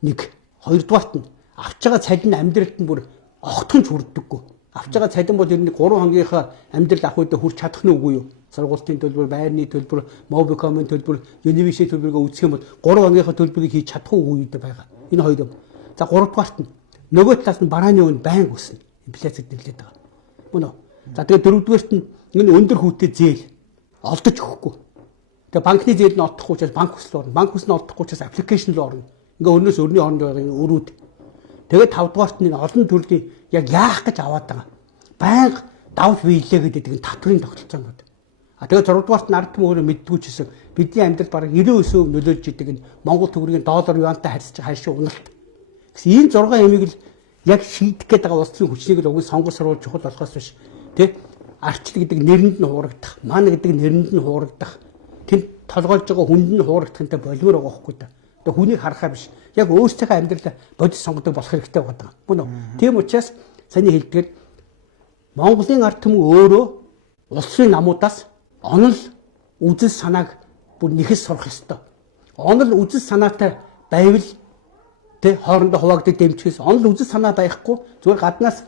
Нэг хоёрдугаарт нь авч байгаа цалин амьдралд нь бүр огтхон ч хүрдэггүй. Авч байгаа цалин бол ер нь 3 хоногийнхаа амьдрал ах үедээ хүрч чадах нь үгүй юу? Сургуулийн төлбөр, байрны төлбөр, мобикомын төлбөр, юнивишийн төлбөрөө үүсгэх юм бол 3 хоногийнхаа төлбөрийг хийж чадах үгүй юу байгаа. Энэ хоёр юм. За 3 дугаарт нь нөгөө талаас нь барааны үн байн өснө. Инфляцид нэрлээд байгаа. Мөн үү? За тэгээд 4 дугаарт нь энэ өндөр хүүтэй зээл олдож өгөхгүй. Тэгээ банкны зээл нь олдохгүй учраас банк хүслээр орно. Банк хүслээ олдохгүй учраас аппликейшн руу орно. Ингээ өрнөөс өрний хооронд байгаа энэ өрүүд. Тэгээд 5 дугаарт нь олон төрлийн яг яах гэж аваад байгаа. Банк давж биелээ гэдэг энэ татврын тогтолцоонууд. Тэгээд 6 дугаарт нь ард түмэн өөрөө мэддэггүй ч гэсэн бидний амьдрал бараг 99% нөлөөлж идэг энэ Монгол төгрөгийн доллар юантай харьцаж байгаа хайшин уналт. Гэсэн энэ 6 ямиг л яг шийдэх гээд байгаа улсын хүчнийг л уг сонгосруулж чухал болохоос биш. Тэ арчил гэдэг нэрэнд нь хуурагдах, ман гэдэг нэрэнд нь хуурагдах, тэнд толгойлж байгаа хүнд нь хуурагдахтай болмоор байгаа байхгүй да. Тэгээ хүнийг харахаа биш. Яг өөрсдийнхөө амьдралаа бодис сонгодог болох хэрэгтэй байгаа. Бүнө. Тийм учраас саний хэлдгээр Монголын ард түмэн өөрөө улсын намуудаас онол үзэл санааг бүр нэхэс сурах ёстой. Онол үзэл санаатай байвал тэ хоорондоо хуваагддаг дэмжихээс онол үзэл санаа байхгүй зүгээр гаднаас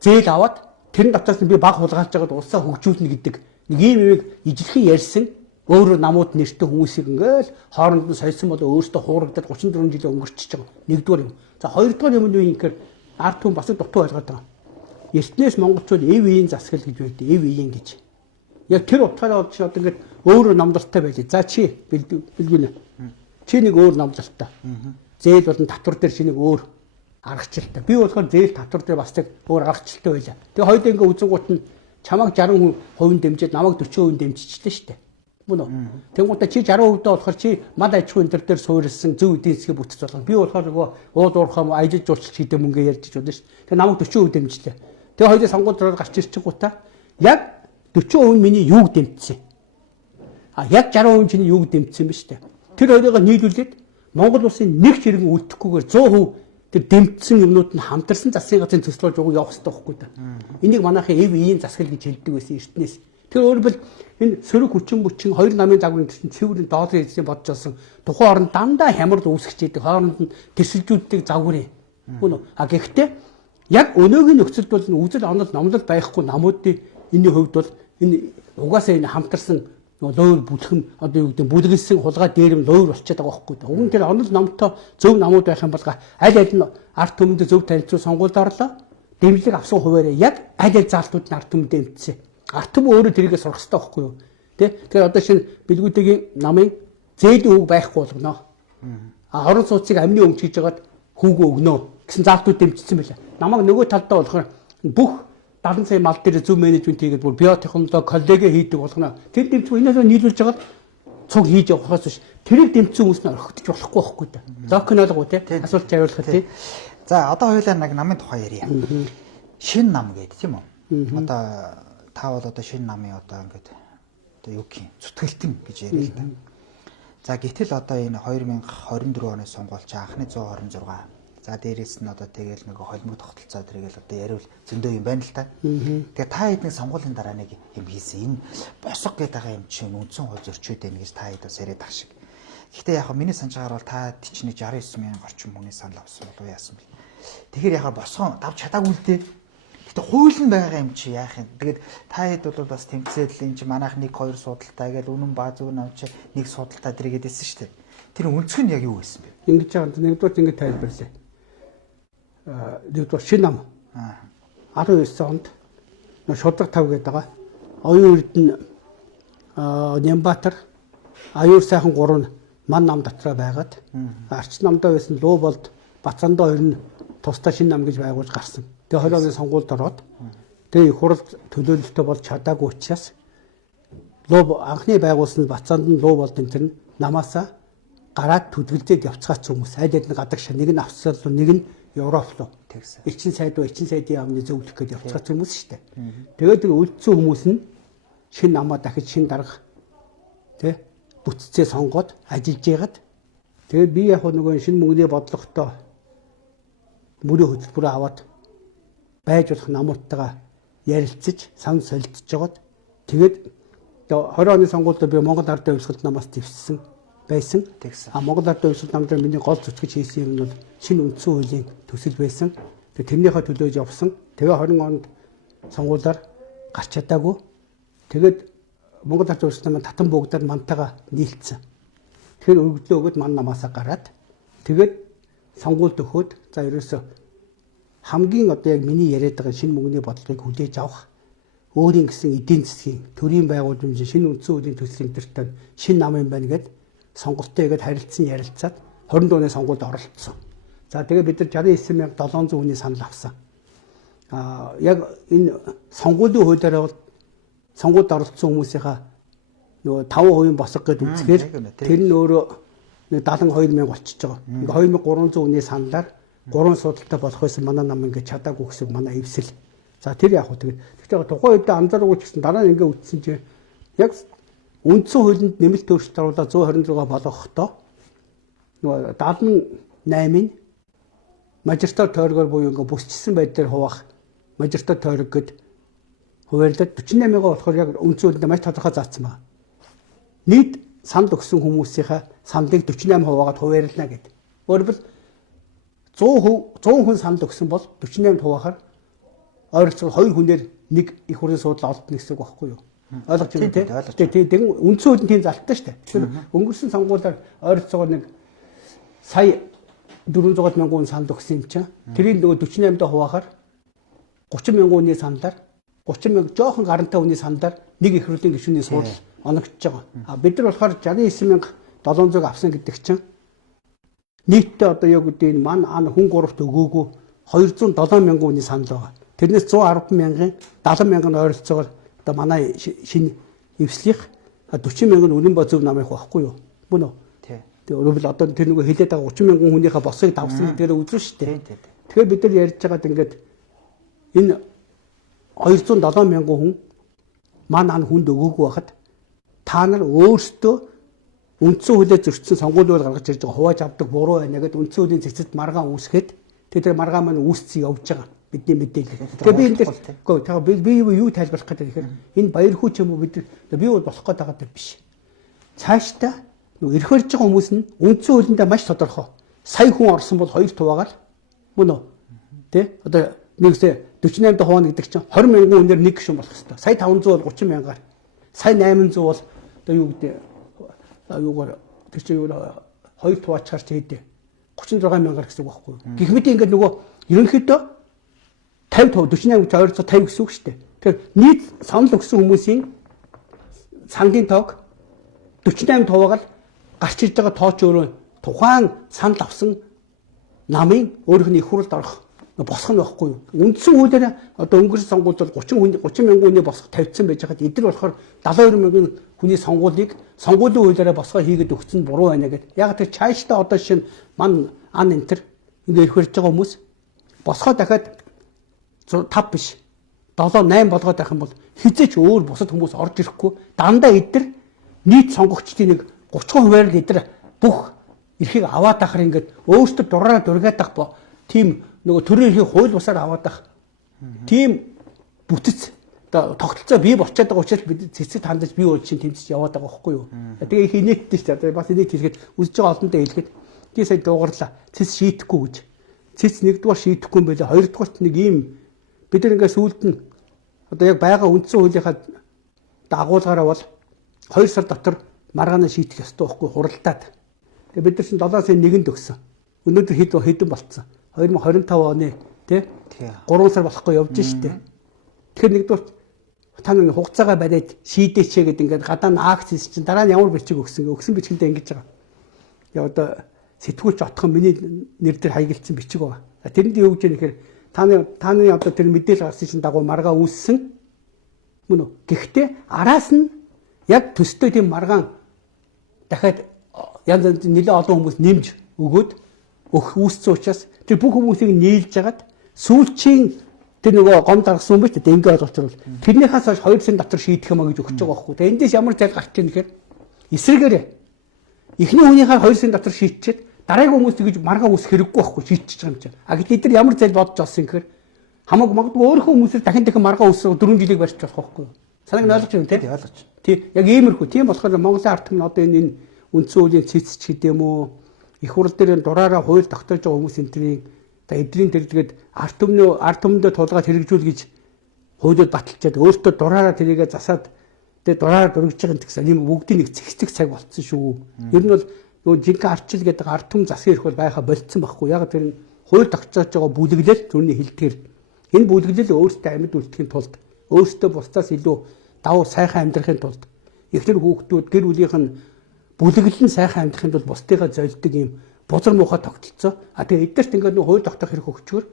зээл аваад тэрэн дотроос нь би баг хулгайлж байгаад улсаа хөгжүүлнэ гэдэг нэг ийм юмыг ижлэхэн ярьсан өөрөө намууд нэртэй хүмүүсийг ингээл хооронд нь сойсон болоо өөртөө хуурагдаад 34 жилийн өнгөрчихөж байгаа. Нэгдүгээр юм. За хоёрдугаар юм нь юу юм гэхээр ард түмэн бас дутуу ойлгоод байгаа. Эртнээс монголчууд эв ийн засгал гэж байдаг. Эв ийн гэж. Яг тэр утгаараа болж одоо ингээд өөрөө намдалтай байлээ. За чи бэлгүнэ. Чи нэг өөр намдалтай. Зээл болон татвар дээр чи нэг өөр аргачлалтай. Би болохоор зээл татвар дээр бас нэг өөр аргачлалтай байлаа. Тэгээ хоёул ингээд үзэнгуут нь чамайг 60% дэмжиж, намайг 40% дэмжижтэй шүү дээ. Мөн үү? Тэнгуутаа чи 60% даа болохоор чи мад аж ахуйн энэ төр суурилсан зөв эдийн засгийг бүтэж болгоно. Би болохоор нөгөө ууд уурхам ажиллаж жуулчлах гэдэг мөнгө ярьж бодно шүү. Тэгээ намайг 40% дэмжлээ. Тэгээ хоёул сонгуульд гарч ирчихгуутаа яг 40% нь миний юуг дэмжсэн. Яг 60% чинь юуг дэмжсэн ба штэ. Тэр хоёрыг нийлүүлээд Монгол улсын нэг хэрэг үлдэхгүйгээр 100% тэр дэмжсэн юмнууд нь хамтарсан засгийн газрын төслөж явах хэрэгтэй байхгүй да. Энийг манайхын эв ийн засгал гэж хэлдэг байсан эртнээс. Тэр өөрөөр энэ сөрөг хүчин хоёр намын загварын төсөн цэврийн долларын эзэн бодж олсон тухайн оронд дандаа хямрал үүсгэж идэг хооронд нь тэрсэлжүүддэг загварын. Гүн үү? Гэхдээ яг өнөөгийн нөхцөлд бол үзэл онол номлол байхгүй намуудын энэний хувьд бол энэ угаасаа энэ хамтарсан луур бүлхэм одоо юу гэдэг бүлгэлсэн хулгай дээрэм луур болчиход байгаа байхгүй. Уг нь тэр онол номтой зөв намууд байх юм бол аль аль нь ард түмэнд зөв танилцуул сонгуульд орлоо. Дэмжлэг авсан хуваараа яг аль аль заалтууд нь ард түмэнд дэмжсэн. Ард түмэн өөрөө тэрийг сурах хэрэгтэй байхгүй юу? Тэ? Тэгэхээр одоо шинэ бэлгүүдийн намын зээлийн үг байхгүй болгоно. Орон сууцыг амны өмч хийж хагаад хүүгөө өгнө гэсэн заалтууд дэмжсэн байлаа. Намайг нөгөө талдаа болохоор бүх 70 сая мал дээр зөв менежмент хийгээд бүр биотехнологи коллеги хийдэг болгоно. Тэр дэмжгүй энэсээ нийлүүлж хагаад цуг хийж явахаас биш. Тэрийг дэмжсэн хүмүүс нь орхидож болохгүй байхгүй да. Докинологоо тий асуулт хариулах тий. За одоо хоёулаа нэг намын тухай ярья. Шин нам гэдэг тийм үү? Одоо таавал одоо шинэ намын одоо ингээд одоо юу гэх юм зүтгэлтэн гэж яриа л да. За гэтэл одоо энэ 2024 оны сонгуульч анхны 126. За дээрээс нь одоо тэгэл нэг холимог тогтолцоо тэргээл одоо яриул зөндөө юм байна л та. Тэгээ та хэд нэг сонгуулийн дараа нэг юм хийсэн. Энэ босго гэдэг байгаа юм чинь үндсэн хууль зөрчөөд байна гэж та хэд бас яриад ах шиг. Гэхдээ яг миний санджаагаар бол та тийч нэг 69 мянган орчим хүний санал авсан болов яасан бэ? Тэгэхээр яг босгоо давж чадаагүй л дээ. Гэтэ хууль нь байгаа юм чи яах юм. Тэгээд та хэд бол бас тэмцээд л энэ чи манайх 1-2 судалтай гэж үнэн баа зөв навч нэг судалтай дэргээд байсан шүү дээ. Тэр өнцг нь яг юу байсан бэ? Ингэж байгаа нэгдүгээр ингэ тайлбарлая. Нэгдүгээр шинэ нам. 19 онд шудраг тав гэдэг байгаа. Оюун эрдэнэ Нямбатар аюур сайхан 3 ман нам дотроо байгаад арч намдаа байсан Лууbolд Бацандаа 2 нь тусдаа шинэ нам гэж байгуулж гарсан. Тэгээ 20 оны сонгуульд ороод тэгээ их хурл төлөөлөлтөй болж чадаагүй учраас анхны байгуулсан Бацаанд нь Лууbolд энэ төр намаасаа гараад төдөлдөд явцгаач хүмүүс аль аль нэг гадагш нэг нь авсал нэг нь Европ руу тэгсэн. Эчин сайдын яамны зөвлөх гээд явцгаач хүмүүс шүү дээ. Тэгээд тэр үлдсэн хүмүүс нь шинэ намаа дахиж шинэ дарга тий бүтцээ сонгоод ажиллаж яагаад тэгээд би яг нөгөө шинэ мөнгөний бодлоготой мөрөө хөтөлбөрөө аваад байж болох намуудтайгаа ярилцаж сан солилцож жагаад тэгээд 20 оны сонгуульд би Монгол ард хувьсгалт намаас дэвссэн байсан. Монгол ард хувьсгалт нам дээр миний гол зүтгэж хийсэн юм нь бол шинэ үндсэн хуулийн төсөл байсан. Тэгээд тэрнийхээ төлөөж явсан. Тэгээ 20 онд сонгуулиар гарч чадаагүй. Тэгээд Монгол ард хувьсгалт нам татан богдоор мантайгаа нийлцсэн. Тэгэхээр өргөдлөө өгöd ман намаасаа гараад тэгээд сонгуульд өгөхөд за ерөөсө хамгийн одоо яг миний яриад байгаа шинэ мөнгөний бодлогыг хүлээж авах өөрийн гэсэн эдийн засгийн төрийн байгууллагын шинэ үндсэн хуулийн төслийн төртөд шинэ нам юм байна гэд сонголтоо игээд харилцсан ярилцаад 20 оны сонгуульд оролцсон. За тэгээд бид нар 69700 хүний санал авсан. Яг энэ сонгуулийн хуулиараа бол сонгуульд оролцсон хүмүүсийнхаа нөгөө 5% босго гэд үзэхээр тэр нь өөрөө нэг 72000 болчихж байгаа. Ингээ 2300 хүний саналаар 3 судалтай болох байсан манай нам ингээд чадаагүй гэсэн манай эвсэл. За тэр яг хөө тэгэхээр тухайн үед анзаараагүй ч гэсэн дараа нь ингээд үтсэн чи яг үндсэн хуулинд нэмэлт өөрчлөлт оруулаад 126 болгохдоо нөгөө 78-ын мажоритар тойргоор буюу ингээд бүсчсэн байдлаар хуваах мажоритар тойрог гэд хуваарлаад 48-ыг болохоор яг үндсэн хуулинд маш тодорхой заасан байна. Нийт санд өгсөн хүмүүсийнхээ сандыг 48% хуваарлана гэдэг. Өөрөөр 100 хүн санд өгсөн бол 48%-аар ойролцоогоор 2 хүнээр нэг их хурлын суудлаа олдно гэсэн үг байхгүй юу? Ойлгож байна тийм. Тэгээд үндсэн хуулинд тийм залттай шүү дээ. Тэгэхээр өнгөрсөн сонгуулиар ойролцоогоор нэг сая 400 мянган хүн санд өгсөн юм чинь. Тэрийг нөгөө 48-д хуваахаар 30 мянган хүний сандаар 30 мянга жоохон гарантай хүний сандаар нэг их хурлын гишүүний суудлал оногдож байгаа. А бид нар болохоор 69700 авсан гэдэг чинь нийтдээ одоо яг үгүй мань хүн 3-т өгөөгүй 207 мянган хүний санд байгаа. Тэрнээс 110 мянган 70 мянган ойролцоогоор одоо манай шинэ эвслийнх 40 мянган үнэн ба зөв намынх байхгүй юу? Мөн үү? Тэгээ өөрөөр одоо тэр нөгөө хэлээд байгаа 30 мянган хүнийхээ босыг давсан дээр үзэн шүү дээ. Тэгэхээр бид нар ярьж байгаад ингээд энэ 207 мянган хүн маань хүнд өгөөгүй байхад та нар өөрсдөө үндсэн хуулиар зөрчсөн сонгуулиуд гаргаж ирж байгаа хувааж авдаг буруу байна гэдэг үндсэн хуулийн зэцэд маргаан үүсгээд тэр маргаан маань үүсцэн явж байгаа бидний мэдээлэл. Тэгээ би энэ дээр би юу тайлбарлах гэдэг тэгэхээр энэ баяр хүү ч юм уу бид би бол болох гээд байгаа дэр биш. Цаашдаа нөгөө ирэх барьж байгаа хүмүүс нь үндсэн хуулиндаа маш тодорхой. Сая хүн орсон бол 2 хуваагаар мөн үү? Тэ? Одоо нэгсээ 48-д хуваана гэдэг чинь 20 мянган хүнээр нэг гишүүн болох хэрэгтэй. Сая 500 бол 30 мянгаар. Сая 800 бол одоо юу гэдэг юугаар тэр чинь юу 2 туваачаар ч хийдэ 36 мянгаар гэсэн үг байхгүй. Гэх мэт ингээд нөгөө ерөнхийдөө 50% 48 250 гэсэн үг шүү дээ. Тэгэхээр нийт санал өгсөн хүмүүсийн сангийн тоог 48%-аар гарч ирж байгаа тооч өөрөө тухайн санал авсан намын өөрийнх нь их хурлд орох босох нь байхгүй юу. Үндсэн хуулиар одоо өнгөрсөн сонгуульд бол 30 мянган хүний босох тавьсан байж хаад эдгээр болохоор 72 мянган хүний сонгуулийг сонгуулийн хуулиараа босгоо хийгээд өгсөн буруу байна гэдэг. Яг тэр цаашдаа одоо шинэ ман ан энтер ингээ ирэх барьж байгаа хүмүүс босгоо дахиад 5 биш 7 8 болгоод байх юм бол хизээч өөр бусад хүмүүс орж ирэхгүй дандаа эдгээр нийт сонгогчдын нэг 30%-аар эдгээр бүх эрхийг аваад ахаар ингээд өөртөө дураараа дургаад ах тийм нөгөө төрийн эрхийг хууль бусаар аваад ах тийм бүтэц одоо тогтолцоо бий болчиход байгаа учраас бид цэцэд хандаж бий бол чинь тэмцэж яваад байгаа байхгүй юу. Тэгээ их инээдтэй шүү дээ. Бас энийг хэлэхэд үзэж байгаа олондоо хэлэхэд тий сая дуугарлаа. Цэц шийдэхгүй гэж. Цэц нэгдүгээр шийдэхгүй юм байлаа. Хоёрдугаарт нэг ийм бид нар ингээд сүүлд нь одоо яг байгаа үндсэн хуулийнхаа дагуулгаараа бол 2 сар дотор маргаанаа шийдэх ёстой байхгүй хуралдаад. Тэгээ бид нар чинь 7 сарын 1-нд өгсөн. Өнөөдөр хэдэн болцсон. 2025 оны тий 3 сар болохгүй явж штэ. Тэгэхээр нэгдүгээр та нэг хугацаагаа бариад шийдээчээ гэдэг ингээд гадаа нь акц хийс чинь дараа нь ямар бичиг өгсөн бичгэндээ ингэж байгаа. Яа одоо сэтгүүлч отхон миний нэр дээр хаягдсан бичиг байгаа. Тэрэнд юу гэж нэхэр таны одоо тэр мэдээлэл гарсан чинь дагуу маргаа үүссэн мөн үү. Гэхдээ араас нь яг төстэй тийм маргаан дахиад янз янз нэлээд олон хүмүүс нэмж өгөөд үүссэн учраас тэр бүх хүмүүсийг нийлж хагаад сүүлчийн тэр нөгөө гом даргасан юм ба ч ингэ ойлгож байгаа бол тэрнийхээс хойш 2 сарын дотор шийдэх юм а гэж өгч байгаа байхгүй. Тэгээ эндээс ямар зал гарч ийн гэхээр эсрэгээрээ эхний хүнийхээ 2 сарын дотор шийдчихэд дараагийн хүмүүс тэгж маргаа үүсэх хэрэггүй байхгүй шийдчихэж байгаа юм чинь. А гэтэл эдгээр ямар зал бодож олсон гэхээр хамаагүй магадгүй өөрийнхөө хүмүүсээр дахин маргаа үүсэх 4 жилиг барьж болох байхгүй. Санааг нь ойлгож байна тийм ойлгож. Тийм яг иймэрхүү тийм болохоор Монголын ард түмэн одоо энэ үндсэн хуулийн цэцч гэдэг юм уу их хурл дээр дураараа хууль тогтоож байгаа хүмүүс энтрийн эдрийн тэр тэгээд ард түмэндээ тулгаад хэрэгжүүл гэж хуулиуд баталчаад өөртөө дураараа тэрийгэ засаад тэгээд дураараа дургиж байгаа гэсэн юм бүгдийн нэг зэгцэг цаг болцсон шүү. Ер нь бол нөгөө жинхэнэ арчил гэдэг ард түмэн засгийн эрх бол байха болцсон байхгүй. Яг тэр нь хууль тогтоож байгаа бүлэглэл түрүүний хэлдгээр энэ бүлэглэл өөртөө амьд үлдэхийн тулд өөртөө бусдаас илүү давуу сайхан амьдрахын тулд эхнэр хүүхдүүд гэр бүлийнх нь бүлэглэл нь сайхан амьдрахын тулд бусдыгаа золдог юм бузар муухай тогтолцоо. А тэгээ эдгээрт ингээд нөх хууль тогтоох хэрэг өгчгөр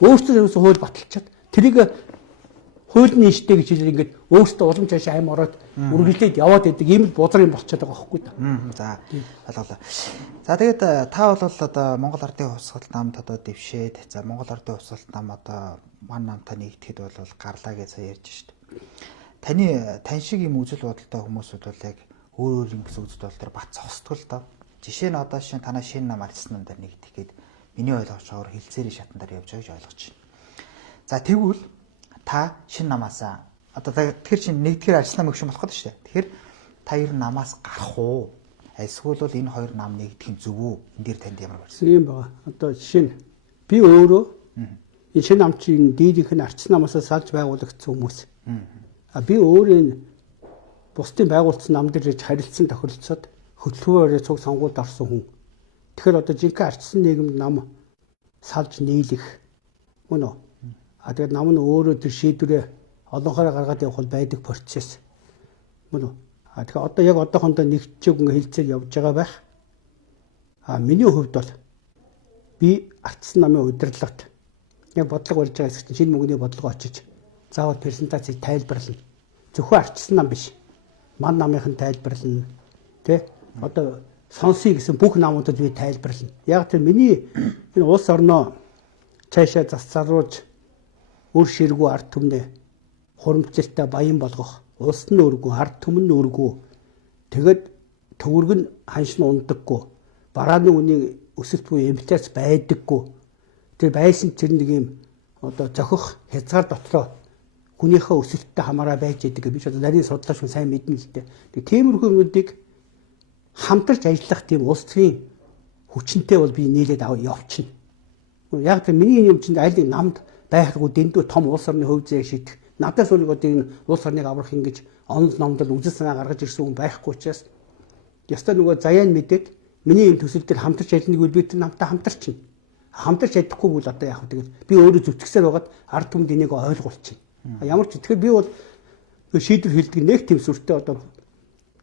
өөртөө ерөөсөө хууль баталчаад тэрийг хуулийн нийштэй гэж хэлээд ингээд өөрсдөө улам цаашаа аим ороод үргэлжлээд яваад байдаг ийм л бузар юм болчиход байгаа байхгүй да. За болголоо. За тэгээд та бол одоо Монгол Ардын хувьсгалт намд одоо дэвшээд за Монгол Ардын хувьсгалт нам одоо ман намтай нэгдэхэд бол гарлаа гэж сая ярьж штт. Тань шиг юм үзэл бодолтой хүмүүсүүд бол яг өөр юм гэсэн үзэл бодол төр бат зогсдгол доо. Жишээ нь одоо танаа шинэ нам ардсан нам дээр нэгдэх гээд миний ойлгомжоор хилцээрийн шатан дээр явж байгаа гэж ойлгож байна. За тэгвэл та шинэ намаасаа одоо тэгэхээр чинь нэгдэхээр ардсан нам өгшин болох гэдэг шүү дээ. Тэгэхээр та ер нь намаас гарах уу? Эсвэл бол энэ хоёр нам нэгдэх нь зөв үү? Энд дээр танд ямар байна? Тийм байна. Одоо жишээ нь би өөрөө энэ шинэ нам чинь дийлийнх нь ардсан намаасаа салж байгуулагдсан хүмүүс. А би өөрөө энэ бусдын байгуулсан нам дээр ирж харилцсан тохиролцоод хөдөлгөөнөөр цуг сонгуульд орсон хүн. Тэгэхээр одоо жинхэнэ ардсан нийгэмд нам салж нийлэх мөн үү? А тэгээд нам нь өөрөө тэр шийдвэрээ олонхороо гаргаад явах бол байдаг процесс. Мөн үү? А тэгэхээр одоо яг одоохондоо нэгдчээг ингээ хилцээр явж байгаа байх. А миний хувьд бол би ардсан намын удирдлагт яг бодлого барьж байгаа хэсэгт шинэ мөнгөний бодлого очиж заавал презентацийг тайлбарлана. Зөвхөн ардсан нам биш. Ман намынхын тайлбарлана. Тэ? Одоо сонсъё гэсэн бүх намуудад би тайлбарлана. Яг тэр миний энэ улс орноо цаашаа засцааруулж үр ширгүү ард түмнээ хуримтлалтай баян болгох, улс нь өргөө, ард түмэн нь өргөө. Тэгэд төгөрг нь ханшин ундаггүй, барааны үнийг өсөлт буюу инфляц байдаггүй. Тэр байсан тэр нэг юм одоо зохих хязгаар дотроо хүнийхээ өсөлттэй хамаараа байж идэг гэж одоо нарийн судлаач хүн сайн мэднэ л дээ. Тэгээ тиймэрхүү юмнуудыг хамтарч ажиллах тийм улс төрийн хүчнтэй бол би нийлээд явчихна. Яг тэр миний юм чинь аль нэг намд байхгүй дэндүү том улс орны хөв зээг шийдэх. Надаас өөр одоо энэ улс орныг аврах ингэж онол номдол үзэл санаа гаргаж ирсэн хүн байхгүй учраас ястаа нөгөө заяан мэдээд миний юм төсөл дээр хамтарч ажиллах гэвэл би тэр намтай хамтарчна. Хамтарч чадахгүй бол одоо яах вэ тэгэл би өөрөө зүтгэсээр байгаад ард түмэнд энийг ойлгуулчихна. Ямар ч тэгэхээр би бол шийдвэр хэлдэг нэг тийм сүртэй одоо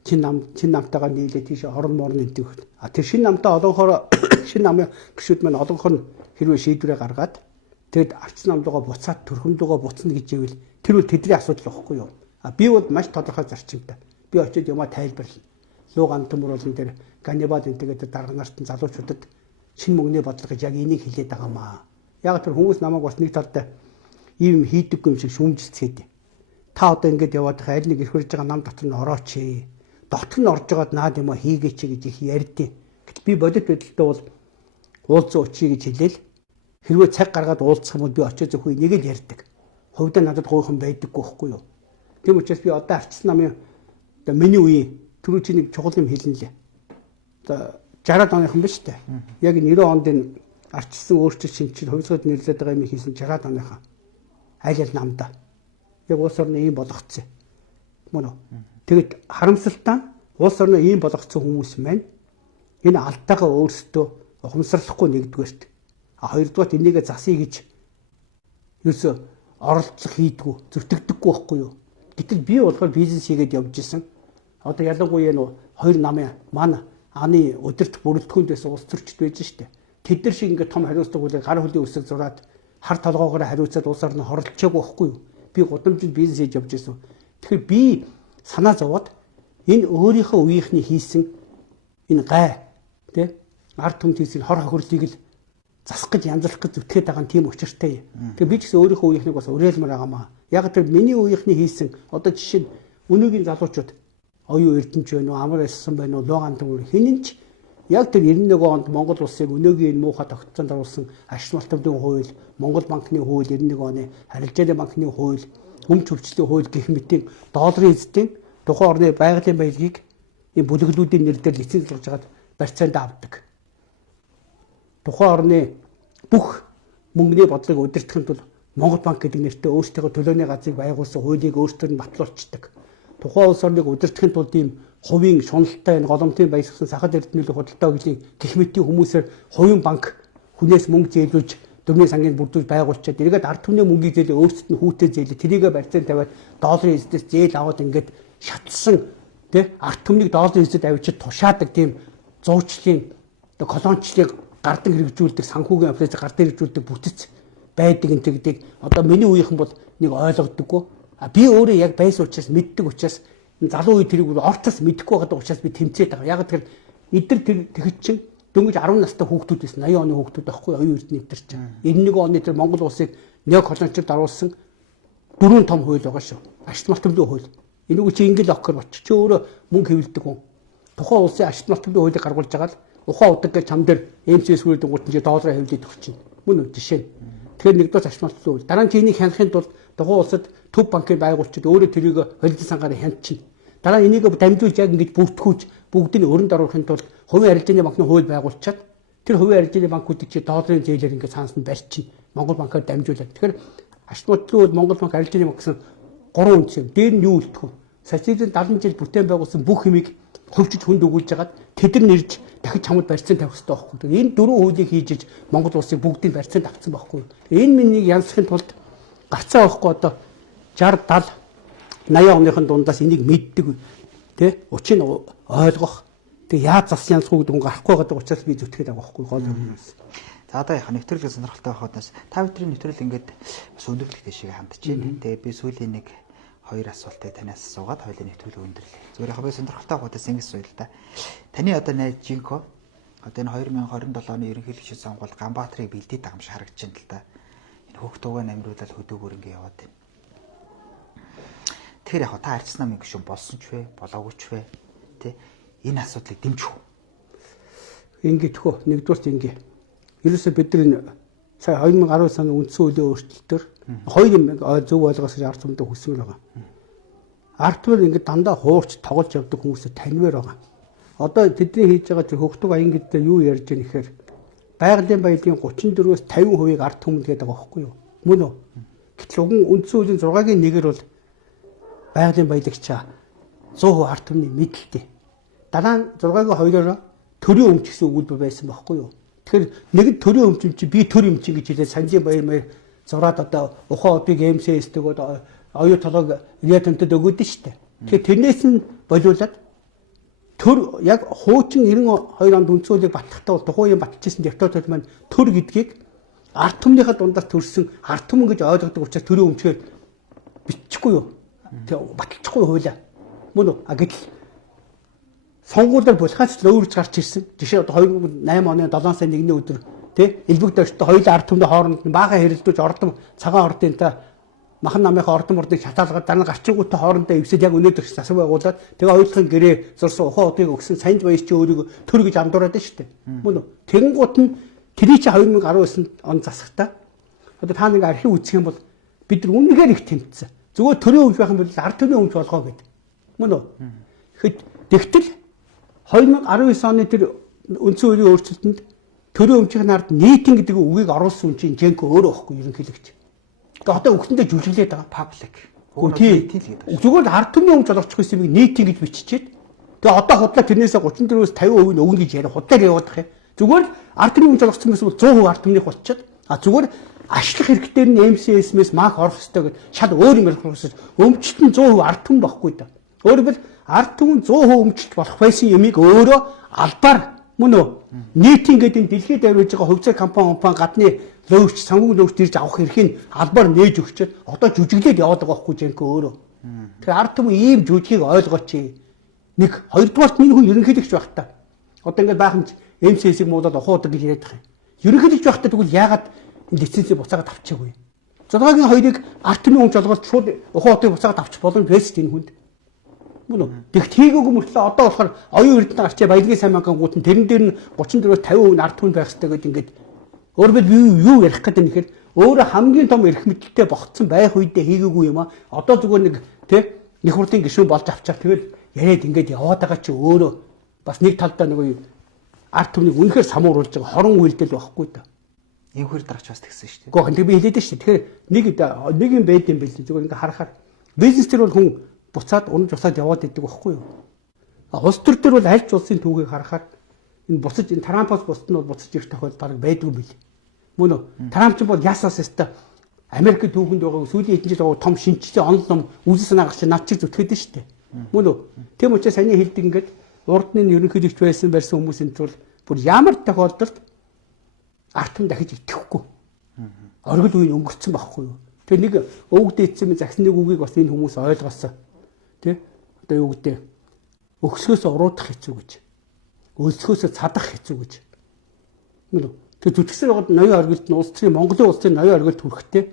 чин намтайгаа нийлээ тийш орон морн эндэг. А тэр шин намтаа олонхоор шин намын гишүүд маань олонхоор хэрвээ шийдвэрээ гаргаад тэгэд ардсан намдуугаа буцаад төрхөндөгөө буцна гэж ивэл тэр бол тэдний асуудал واخгүй юу. А би бол маш тодорхой зарчимтай. Би очиод юмаа тайлбарлана. Луган төмөрөлн дээр ганибад энтэйгээ дарга нарт нь залуучуудад шинэ мөнгөний бодлого гэж яг энийг хэлээд байгаамаа. Яг тэр хүмүүс намайг бас нэг талдаа ийм хийдэггүй юм шиг шүүмжилцгээд. Та одоо ингэж яваад байгаа аль нэг ирэх хүрж байгаа нам дотор нь орооч. Дотор нь орж байгаад наад юм хийгээч гэж их ярьдیں۔ Гэтэл би бодит байдалтай бол уулзсан учрыг гэж хэлээл. Хэрвээ цаг гаргаад уулзах юм бол би очиж зөвхөн энийг л ярьдаг. Хувьдаа надад гойхон байдаггүй байхгүй юу. Тийм учраас би одоо ардсан намын одоо миний үеийн түрүү чи нэг чухал юм хэлнэ лээ. Одоо 60-аад оныхон биш үү? Яг 90 онд энэ ардсан өөрчлөлт шинжил хувьсгал нэрлээд байгаа юм хийсэн 60-аад оныхон аль намдаа. Яг улс орны ийм болгоцсон. Мөн үү? Тэгэд харамсалтай улс орны ийм болгоцсон хүмүүс маань энэ алдаагаа өөрсдөө ухамсарлахгүй нэгдүгээрт. А хоёрдугаар энийг засъя гэж ерөөсө оролцох хийдгүү, зүтгэдэггүй байхгүй юу? Гэтэл би болохоор бизнес хийгээд явж исэн. Одоо ялангуяа нөө хоёр намын маань аны удирдах бүрэлдэхүүнээс улс төрчд байж штэ. Тэд нар шиг ингээд том хариуцлага үлээ гар хөлийн үсэг зураад хар толгоогоор хариуцаад улс орны хоролцоогүй байхгүй юу? Би гудамжинд бизнес хийж явж исэн. Тэгэхээр би санаа зовоод энэ өөрийнхөө үеийнхний хийсэн энэ гай тэ ард түмэнд хийсэн хор хохирлыг л засах гэж янзлах гэж зүтгээд байгаа тийм учиртай. Тэгээ би ч гэсэн өөрийнхөө үеийнхнийг бас уриалмаар байгаамаа. Яг тэр миний үеийнхний хийсэн одоо жишээ нь өнөөгийн залуучууд оюун эрдэмч байна уу, амар эссэн байна уу, луган төмөр хинэнч яг тэр 91 онд Монгол улсыг өнөөгийн энэ муухай тогтцоонд оруулсан ашиг малтбарын хууль, Монгол банкны хууль 91 оны харилцааны банкны хууль, өмч хөвчлийн хууль гэх мэтийн долларын эзэдийн тухайн орны байгалийн баялагийг энэ бүлэглүүдийн нэрээр лицензлуулж хагаад барьцаанд авдаг. Тухайн орны бүх мөнгөний бодлогыг удирдахын тулд Монгол банк гэдэг нэртэй өөрсдөө төлөөний газрыг байгуулсан хуулийг өөрсдөр нь батлуулцдаг. Тухайн улс орныг удирдахын тулд ийм хувийн шуналтай энэ голомтын баясгсан сахад эрдэнэлийн худалдаа өглийн гэх мэтийн хүмүүсээр хувийн банк хүнээс мөнгө зээлүүлж дөрмийн сангийн бүрдүүлж байгуулчаад эргээд ард түмний мөнгийг зээлээ өөрсдөд нь хүүтэй зээлээ тэрийгэ барьцаанд тавиад долларын эзэдээс зээл аваад ингээд шатсан тий ард түмнийг долларын эзэд авчид тушаадаг тийм зуучлалын колончлыг гардан хэрэгжүүлдэг санхүүгийн операцийг гардан хэрэгжүүлдэг бүтэц байдаг энэ тэгдэг. Одоо миний үеийнхэн бол нэг ойлгодоггүй. Би өөрөө яг байсан учраас мэддэг учраас залуу үе тэрийг орцос мэдэхгүй байгаа учраас би тэмцээд байгаа. Яг тэгэхээр эдгээр тэгэхэд чинь дөнгөж 10 настай хүүхдүүд байсан. 80 оны хүүхдүүд байхгүй оюун эрдэнэ эдгээр чинь. 91 оны тэр Монгол улсыг неоколоничлд оруулсан 4 том хууль байгаа шүү. Ашигт малтмын хууль. Энийг чи ингээл оккер боч. Чи өөрөө мөнгө хэвлэдэг хүн. Тухайн улсын ашигт малтмын хуулийг гаргуулж байгаа л ухаан удаг гэж чам дээр МЦС хүрээд гутан чи доллараар хэвлээд өгч чинь. Мөн үү жишээ нь. Тэгэхээр нэгдүгээр ашигт малтмын хууль. Дараа нь чи энийг хянахын тулд тухайн улсад төв банкыг байгуулчихад өөрөө тэрийг холилдсон сангаар хянчин. Дараа нь энийг дамжуулж яг ингэж бүртгүүлж бүгдийг өрөнд оруулахын тулд хувийн арилжааны банкны хууль байгуулчаад тэр хувийн арилжааны банкуудыг чи долларын зээлээр ингэ цаанаас нь барьчин. Монгол банкаар дамжуулаад. Тэгэхээр ашигт малтмын хууль Монгол банк арилжааны банк гэсэн 3 үндэс юм. Дээр нь юу үлдэх вэ? Социализм 70 жил бүтээн байгуулсан бүх юмыг хөвчөж хүнд өгүүлж хагаад тэд нар нэрж дахиж чамд барьцаан тавих хэрэгтэй байхгүй. Энэ дөрвөн хуулийг хийж Монгол улсыг бүгдийг барьцаан тавьсан байхгүй. Энэ миний янзлахын тулд гарцаа байхгүй одоо 60 70 80 оныхын дундаас энийг мэддэг тий учрыг ойлгох тэг яаж зас янзгүй гэдэг нь гарахгүй байгаа учраас би зүтгэхэд байгаа байхгүй гол юм. За одоо яхаа нэвтрүүлэг сонирхолтой байхадаас та бүхний нэвтрүүлэг ингээд бас өндөрлөх дэшиг хандж байна. Тэгээ би сүүлийн нэг 2 асуултыг танаас асуугаад хоёулаа нэвтрүүлэг өндөрлөе. Зүгээр яхаа би сонирхолтой байхадаас ингэж сууя л да. Таны одоо найз Жинко одоо энэ 2027 оны ерөнхийлөгчийн сонгуульд Ганбаатарыг бэлдээд байгаа юм шиг харагдаж байна л да. Энэ хөөхтөгөө намруулаад хөдөөгөр ингэ яваад байна. Тэгэхээр яхаа та арчсан намын гишүүн болсон ч вэ, болоогүй ч вэ? Тэ энэ асуудлыг дэмжих үү? Ингээд хөө нэгдүгээрт ингэ. Ерөөсөө бид нар сая 2019 оны үндсэн хуулийн өөрчлөлтөөр хоёр юм зөв ойлгоосож ард түмэд хүсмээр байгаа. Ард түмэр ингээд дандаа хуурч тоглож явдаг хүмүүсээ таньмаар байгаа. Одоо тэдний хийж байгаа тэр хөхтөг аян гэдэг юу ярьж байгаа нэхэр байгалийн баялагын 34-өөс 50% ард түмэнд гэдэг байгаа байхгүй юу? Мөн үү? Гэтэл уг нь үндсэн хуулийн 6-гийн 1-ээр бол байгалийн баялагчаа 100% ард түмний мэдлэлтэй. Дараа нь 6-гийн 2-оор төрийн өмч гэсэн өгүүлбэр байсан байхгүй юу? Тэгэхээр нэг төрийн өмч чи би төр өмч гэж хэлээ Санжийн баяр зураад одоо ухаан одыг МСС дэгөөд оюу толгойг Риатантад өгөөд нь штэ. Тэгэхээр тэрнээс нь болиулаад төр яг хуучин 92 онд үндсэн хуулийг батлахдаа бол тухайн юм баталжсэн депутатууд маань төр гэдгийг ард түмнийхээ дундаас төрсэн ард түмэн гэж ойлгодог учраас төрийн өмчөөр биччихгүй юу? Тэгээ баталчихгүй хуулаа. Мөн үү? Гэтэл сонгуулиар булхаач л өөрөж гарч ирсэн. Жишээ одоо 2008 оны 7 сарын 1-ний өдөр тий элбэг дөртөө хоёул ард түмний хооронд баахан хэрэлдүүлж ордон цагаан ордын та махан намынхаа ордон мордыг шатаалгаад дараа нь гарчигуудтай хоорондоо ивсэл яг өнөөдөр засаг байгуулад тэгээ хоёулахын гэрээ зурсан ухаан удыг өгсөн Санж баяр чи өөрийгөө төр гэж андуураад байна шүү дээ. Мөн үү? Тэнгуут нь тэрий чи 2019 он засагтаа одоо та нэг архив үүсгэх юм бол бид нар үнэхээр их тэмцсэн. Зүгээр төрийн өмч байх юм бол ард түмний өмч болгоо гэдэг. Мөн үү? Тэгтэл 2019 оны тэр үндсэн хуулийн өөрчлөлтөнд төрийн өмчийн ард нийтийн гэдэг үгийг оруулсан чинь Женко өөрөө байхгүй ерөнхийлөгч. Тэгээ одоо өгсөндөө жүжиглээд байгаа паблик. Зүгээр ард түмний өмч олгочих байсан юм нийтийн гэж биччихээд тэгээ одоо худлаа тэрнээсээ 34-өөс 50% нь өгнө гэж яриа худлаар явуудах юм. Зүгээр ард түмний өмч олгосон байсан бол 100% ард түмнийх болчиход зүгээр ашлах хэрэгтээр нь МСС-мээс мах орох ёстой гэж шал өөр юм ярих гэсэн өмчт нь 100% ард түмэн байхгүй да. Өөрөөр ард түмэн 100% өмчт болох байсан юмыг өөрөө албаар мөн үү нийтийн гэдэг энэ дэлхийд авирж байгаа хувьцаа компани гадны лөөч санхүүгийн лөөч ирж авах эрхийг албаар нээж өгчөөд одоо жүжиглээд яваад байгаа байхгүй Женко өөрөө. Тэгэхээр ард түмэн ийм жүжигийг ойлгооч. Нэг хоёрдугаарт миний хүн ерөнхийлөгч байх та. Одоо ингээд баахан МСС-ийг муулаад ухаадаг гэж яриад байгаа юм. Ерөнхийлөгч байх та тэгвэл яагаад энэ лицензийг буцаагаад авчихаагүй. 6-гийн 2-ыг ард түмэн өмч олгоод шууд ухаатыг буцаагаад авчих боломж байсан энэ хүнд. Мөн үү? Тэгт хийгээгүй мөртлөө одоо болохоор оюун эрдэнэ гарчаа баялагын сайн мангангууд нь тэрэн дээр нь 34-өөс 50% ард түмэнд байх хэрэгтэй гэдэг ингээд өөрөөр юу ярих гэдэг нь ихээр өөрөө хамгийн том эрх мэдэлтэй богцсон байх үедээ хийгээгүй юм а. Одоо зүгээр нэг тий их хурлын гишүүн болж авчаар тэгэл яриад ингээд яваад байгаа чи өөрөө бас нэг талдаа нэг ард түмнийг үнэхээр самууруулж байгаа хорон үйлдэл байхгүй да. Инхэр дараач бас тэгсэн шүү дээ. Гэхдээ тэг би хэлээд шүү. Тэгэхээр нэг юм байд юм бэл зүгээр ингээд харахаар бизнес төр бол хүн буцаад унаж усаад яваад идэг байхгүй юу? Улс төр дээр бол аль ч улсын түүхийг харахаар энэ буцаж энэ Трампоос бусд нь бол буцаж ирэх тохиолдол баг байдгүй юм бэл. Мөн үү? Трамп ч бол ясаас өстө Америк түүхэнд байгаа сүүлийн хэдэн жил байгаа том шинжтэй онол ном үзэл санаа гарч над чиг зүтгээд шүү дээ. Мөн үү? Тийм учраас саний хэлдэг ингээд урд нь ерөнхийлөгч байсан хүмүүсийн тул бүр ямар тохиолдолд ард түмэн дахиж итгэхгүй. Оргил үеийн өнгөрцөн байхгүй юу? Тэгээ нэг өвөг дээдсэн загсны үгийг бас энэ хүмүүс ойлгосон. Тэ? Одоо юу гэдэг өгсгөөс уруудах хэцүү гэж. Өлсгөөс цадах хэцүү гэж. Тэгээ зүтгэсээр байгаад ноён оргилд нь улс төрийн Монголын улсын ноён оргилд хүрэхтэй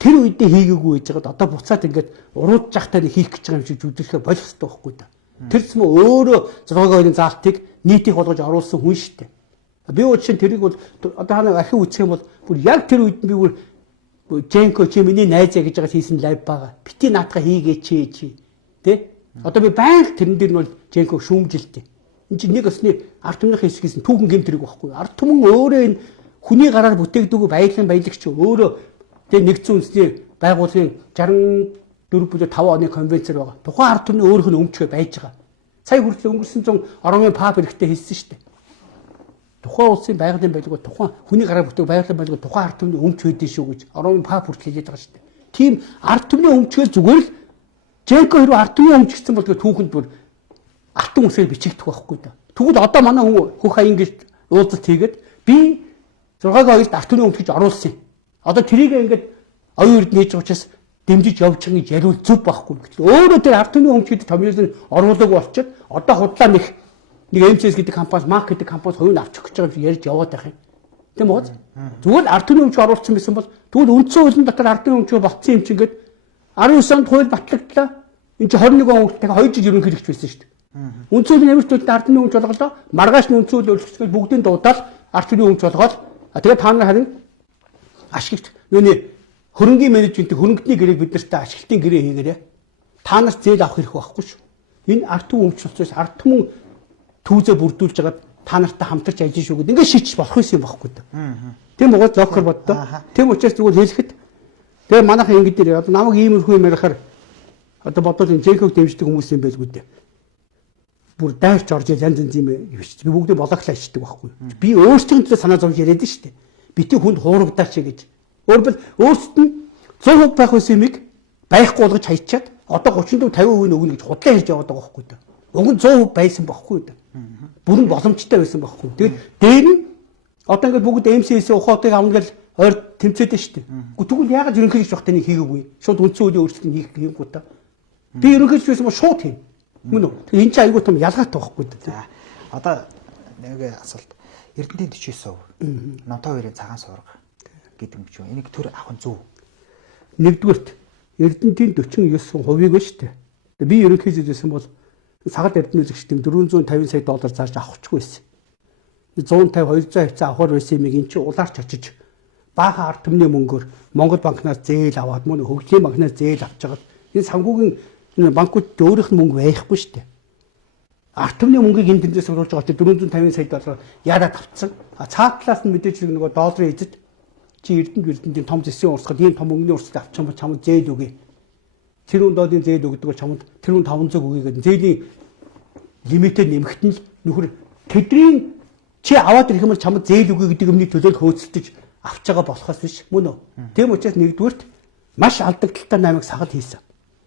тэр үедээ хийгээгүй байж байгаад одоо буцаад ингээд уруудж явахтаа хийх гэж байгаа юм шиг зүтгэхээ болох хэрэгтэй байхгүй да. Тэр ч юм уу өөрөө 6-гийн хоёрын заалтыг нийтийг болгож оруулсан хүн шүү дээ. Би уучин тэрийг бол одоо ханаа архив үүсгэх юм бол бүр яг тэр үед би бүр Женко чи миний найзаа гэж байгаа хийсэн лайв байгаа. Бити наатга хийгээ чи. Тэ? Одоо би байнга тэрэн дээр нь бол Женко шүүмжилтэй. Энд чинь нэг өсний ард түмнийхээ хэсгээс нь түүхэн гэмтрэг байхгүй. Ард түмэн өөрөө энэ хүний гараар бүтээгдээгүй баялагч өөрөө тэ нэгдсэн үндэсний байгууллагын 64-5 оны конвенцээр байгаа. Тухайн ард түмний өөрийнх нь өмчгөө байж байгаа. Сая хүртэл өнгөрсөн 100 Ромын пап хэрэгтэй хэлсэн шүү дээ. Тухайн улсын байгалийн байлгүй тухайн хүний гараар бүтээх байгалийн байлгүй тухайн ард түмний өмч байдэн шүү гэж Ромын пап хүртэл хэлээд байгаа шүү дээ. Тийм ард түмний өмчгөл зүгээр л Женко хэрэг ард түмний өмч гэсэн бол түүхэнд бүр алтан үсээр бичигдэх байхгүй да. Тэгвэл одоо манай хөх хаян гэж уулзалт хийгээд би 6-гийн 2-т ард түмний өмч гэж оруулсан. Одоо тэрийг ингээд оюун эрд нээж учраас дэмжиж явж байгаа гэж яриул зүв байхгүй. Өөрөө тэр ард түмний өмч гэдэг томьёолын оруулаагүй болчиход одоо худлаа нэг MCS гэдэг компани, Mark гэдэг компани хоёрыг авчих гэж байгаа юм ярьж яваад байх юм. Тийм үү? Зүгээр ард түмний өмч оруулсан байсан бол тэгвэл үндсэн хуулийн дотор ард түмний өмч болцсон юм чинь ингээд 19 онд хууль батлагдлаа. Энд чинь 21 он хүртэл 2 жил ерөнхийлөгч байсан шүү дээ. Үндсэн хуулийн нэмэлтүүд ард түмний өмч болголоо. Маргааш нь үндсэн хуулийн өөрчлөлтөд бүгдийн дуудаал ард түмний өмч болгоод тэгээд та нар харин ашигт юуны хөрөнгийн менежментийн хөрөнгөний гэрээг бид нарт ашиглалтын гэрээ хийгээрэй. Та нар зээл авах хэрэг байхгүй шүү. Энэ ард түмэн өмч болчихсон ард түмэн түүзээ бүрдүүлж хагаад та нартай хамтарч ажиллаж шүү гэдэг ингээд шийдчих болох юм байхгүй да. Тийм уу зөөхөр боддоо. Тийм учраас зүгээр хэлэхэд тэгээ манайхан ингэж дээр одоо намайг иймэрхүү юм ярихаар одоо бодвол энэ Женког дэмждэг хүмүүс юм байлгүй дээ. Бүр дайрч орж янз янз юм биш. Би бүгдээ болгоглаа ичдэг байхгүй. Би өөрсдийн төлөө санаа зовж яриад шүү дээ. Бити хүнд хуурагдаач гэж. Өөрөөр өөрсдөд нь 100% байх байсан юмыг байхгүй болгож хайчаад одоо 34 50% өгнө гэж худлаа хэлж яваад байгаа байхгүй да. Уг нь 100% байсан байхгүй да. Бүрэн боломжтой байсан байхгүй. Тэгээд дээр нь одоо ингээд бүгд MCS-ийн ухаатыг авна гэж ойр тэмцээд шүү дээ. Тэгвэл яагаад ерөнхийлөгч багтаа нэг хийгээгүй? Шууд үндсэн хуулийн өөрчлөлт хийх юмгүй та. Би ерөнхийлөгч байсан бол шууд хийн. Мөн үү? Тэгээд энэ чинь айгүй том ялгаатай байхгүй да. За одоо нэг асуулт. Эрдэнэтийн 49%. Номтой хоёрын цагаан суурга гэдэг юм чинь энийг төр авах нь зөв. Нэгдүгээрт Эрдэнэтийн 49%-ийг ба шүү дээ. Би ерөнхийлөгч байсан бол сагад эрдэнэлэгч тийм $450 сая зааж авахчгүй байсан. 150 200 хавцаа авахар байсан юмыг эн чинь улаарч очиж баахан ард түмний мөнгөөр Монгол банкнаас зээл аваад мөн хөгжлийн банкнаас зээл авч байгаа. Энэ санхүүгийн банкуд өөрийнх нь мөнгө байхгүй шүү дээ. Ард түмний мөнгийг энэ тэндээс оруулж байгаа $450 сая яадад авцсан. Цаад талаас нь мэдээж нөгөө долларын эзэд чи Эрдэнэтийн том зэсийн урсгал ийм том мөнгөний урсгал авчих юм бол чамд зээл өгье. Тэр хүн доод зээл өгдөг бол чамд тэр хүн 500 өгье гэдэг зээлийн лимитээр нэмэгт нь нөхөр тэдний чи аваад ирэх юм бол чамд зээл өгье гэдэг юмний төлөөл хөөцөлдөж авч байгаа болохоос биш мөн үү? Тийм учраас нэгдүгürt маш алдагдaltaй наймыг сагад хийсэн.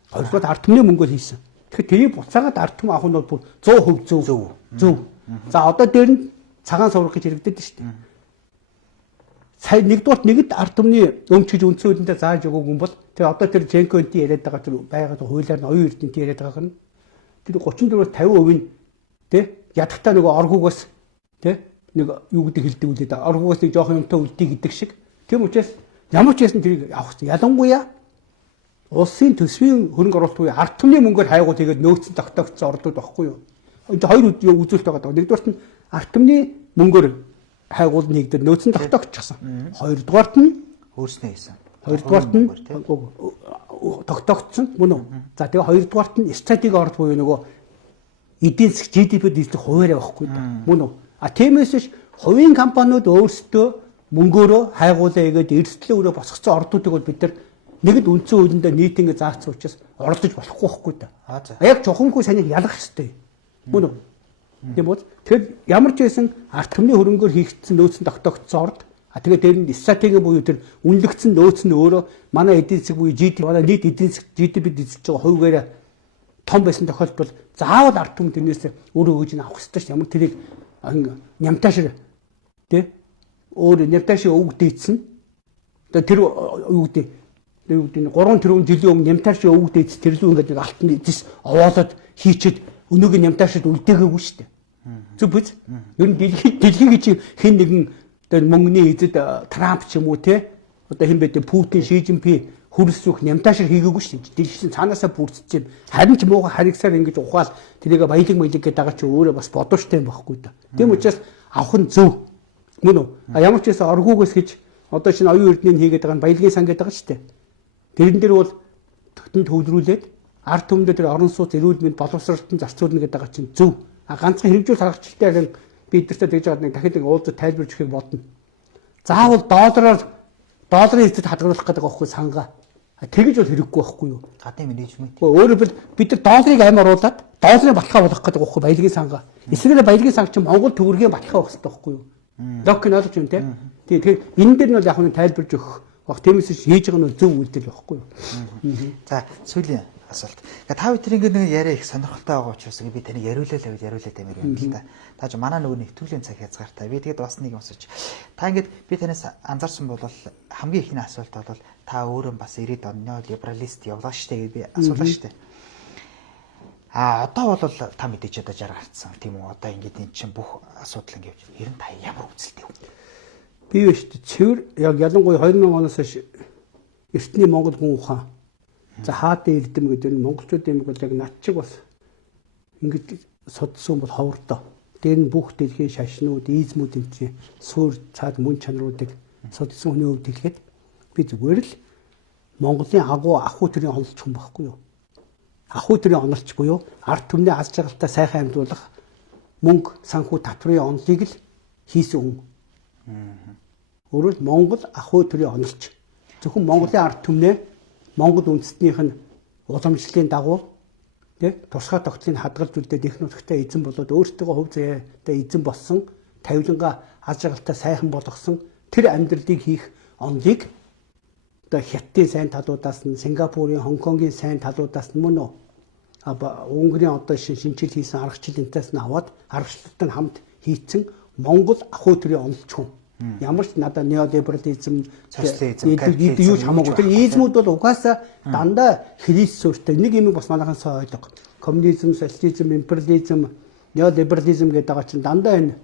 Хоёрдугаар ард түмний мөнгөөр хийсэн. Тэгэхээр тэрийг буцаагаад ард түмэн авах нь бол бүр 100% зөв. За одоо дээр нь цагаан суврах гэж хэрэгдэдэг шүү дээ. Сая нэгдүгээрт нэгд ард түмний өмч гэж үндсэн хуулиндаа зааж өгөөгүй юм бол тэр одоо тэр Женконти яриад байгаа тэр байгаад хуулиар нь оюун эрдэнэт яриад байгаа нь тэр 34-50% нь тэ ядахтаа нөгөө оргуугаас тэ нэг юу гэдэг хэлдэг үлээд оргуугаас нэг жоохон юмтай үлдээ гэдэг шиг тийм учраас ямар ч ясн тэрийг авах чинь ялангуяа улсын төсвийн хөрөнгө оруулалт буюу ард түмний мөнгөөр хайгуул тэгээд нөөцөн тогтоогдсон ордууд багхгүй юу. Энд хоёр үзүүлэлт байгаа. Нэгдүгээрт нь ард түмний мөнгөөр хайгуул нэгдээд нөөцөн тогтоогдчихсан. Хоёрдугаарт нь өөрснөө хийсэн. Хоёрдугаарт нь тогтоогдсон мөн үү? За тэгээ хоёрдугаарт нь стратеги орд буюу нөгөө эдийн засаг GDP-д эзлэх хуваараа байхгүй мөн үү? Тиймээс биш хувийн компаниуд өөрсдөө мөнгөөрөө хайгуулаа игээд эрсдлээ өрөө босгоцсон ордуудыг бол бид нар нэгд үндсэн хуулиндаа нийт ингэ заасан учраас оролдож болохгүй байхгүй да. Яг чухамгүй санийг ялгах хэрэгтэй. Мөн үү? Тийм үү? Тэгэхээр ямар ч байсан ард түмний хөрөнгөөр хийгдсэн нөөцөн тогтоогдсон орд тэгээ дээр нь стратеги буюу тэр үнэлэгдсэн нөөц нь өөрөө манай эдийн засаг буюу GDP манай нийт эдийн засаг GDP-д эзэлж байгаа хувьгаараа том байсан тохиолдолд заавал ард түмэн тэрнээс өөрөө өгж авах хэрэгтэй шүү. Ямар тэрийг нямтаашир тий өөр нямтааши өвг дийцэн тэр юу гэдэг юу гэдэг нь 3 тэрбум жилийн өмнө нямтаарч өвгд эц тэрлүү ингээд алтан эцэс овоолоод хийчихэд өнөөгийн нямтаарчд үлдээгээгүй шүү дээ. Зөв биз? Ер нь дэлхийг чи хэн нэгэн одоо мөнгөний эзэд Трамп ч юм уу те одоо хэн бэ Путин, Ши Жинпин хөрөлсөх нямтаашир хийгээгүй шүү дээ. Дэлхийн цаанаасаа бүрдэж байна. Харин ч мууга харигсаар ингэж ухаал тэрийг баялаг гэдэг байгаа чи өөрөө бас бодвоштой юм байхгүй да. Тийм учраас авах нь зөв. Мөн үү? Ямар ч байсан оргуугаас гэж одоо шинэ оюун эрдэнэ хийгээд байгаа нь баялагын сан гэдэг байгаа шүү дээ. Тэрэн дээр бол тотон төвлөрүүлээд ард түмэнд тэр орон сууц эрүүл мэнд боловсролтын зарцуулна гэдэг байгаа чинь зөв. Ганцхан хэрэгжүүл харгачлалтай харин бид нартай тэгж байгаа нэг дахиад нэг уулзаж тайлбарж өгөхийг бодно. Заавал долларын эзэд хадгалах гэдэг байхгүй сангаа. Тэгэж бол хэрэггүй байхгүй юу? Гадны менежмент. Өөрөөр бид нар долларыг амь оруулаад долларын баталгаа болгох гэдэг байхгүй баялагын сангаа. Эсвэл баялагын санг чинь Монгол төгрөгийн баталгаа болох хэрэгтэй байхгүй юу? Лок нь олж юм те. Тэгэхээр энэ дээр нь бол яг нь тайлбарж өгөх. Баг тиймээс хийж байгаа нь зөв үйлдэл байхгүй юу? За сүүлийн асуулт. Та бүхэн ингэ нэг яриа их сонирхолтой байгаа учраас би таныг яриулаад амир юм л та. Та ч манай нөгөө нэвтрүүлгийн цаг хязгаартай. Би тэгээд бас нэг юм асууж. Та ингэж би танаас анзаарсан бол хамгийн ихний асуулт бол та өөрөө бас 90-ад оны либералист явлаа штэ гэж би асуулаа штэ. Одоо бол та мэдээч одоо 60 гарцсан тийм үү? Одоо ингэж эн чинь бүх асуудал ингэ явж. Ер нь та ямар үзэлтэй вэ? Би биш цэвэр яг ялангуяа 2000 оноос хойш эртний Монгол хүн ухаан. За хаадын эрдэм гэдэг нь монголчуудын юм бол яг над чиг бас ингэж судсан бол ховордоо. Тэр нь бүх дэлхийн шашнууд, ийзмүүд энэ чинь суур цаад мөн чанаруудыг судсан хүний хувьд хэлэхэд би зүгээр л Монголын агуу ахуй төрийн онолч хүн байхгүй юу? Ахуй төрийн онолч буюу ард түмний аз жаргалтай сайхан амьдуулах мөнгө, санхүү татврын онолыг л хийсэн хүн. Өөрөөр Монгол ахуй төрийн онолч. Зөвхөн Монголын ард түмнээ Монгол үндэстнийх нь уламжлалын дагуу тусгай тогтолцоог хадгалж үлдээд их нутагтай эзэн болоод өөртөө хөв заяатай эзэн болсон, тавилангаа аз жаргалтай сайхан болгосон тэр амьдралыг хийх онолыг одоо Хятадын сайн талуудаас нь, Сингапурын, Хонконгийн сайн талуудаас нь мөн үү? Унгарийн одоо шинжил хийсэн аргачлалтаас нь аваад аргачлалттай хамт хийцэн Монгол ахуй төрийн онолч хүн. Ямар ч надад неолиберализм, социализм, юу ч хамаагүй. Тэр ийзмүүд бол угаасаа дандаа христ суурьтай. Нэг юм бас манайхан сайн ойлго. Коммунизм, социализм, империализм, неолиберализм гэдэг байгаа чинь дандаа энэ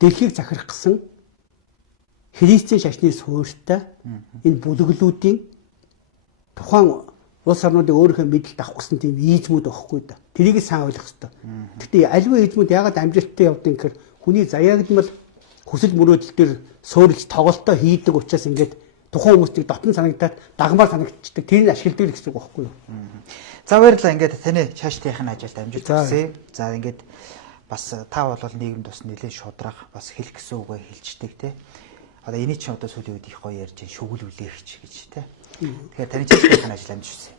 дэлхийг захирах гэсэн христийн шашны суурьтай энэ бүлэглүүдийн тухайн улс орнуудыг өөрийнхөө мэдэлд авах гэсэн тийм ийзмүүд байхгүй да. Тэрийг сайн ойлгох хэрэгтэй. Гэхдээ аливаа ийзмүүд яагаад амжилттай явдгийг гэхээр хүний заяагдмал хүсэл мөрөөдөл төр суурилж тоглолтоо хийдэг учраас ингээд тухайн хүмүүстийг дотн санагдаад дагмаар санагдчихдаг. Тэрийг ашигладаг гэсэн үг байхгүй юу? За баярлалаа. Ингээд таны чааштайхын ажилд амжилт хүсье. За ингээд бас та бол нийгэмд бас нэлээд шудраг бас хэлэх гэсэн үгээ хэлждэг те. Одоо эний чинь одоо сүүлийн үед их гоё ярьж шүгэл үлээгч гэж те. Тэгэхээр таны чааштайхын ажил амжилт хүсье.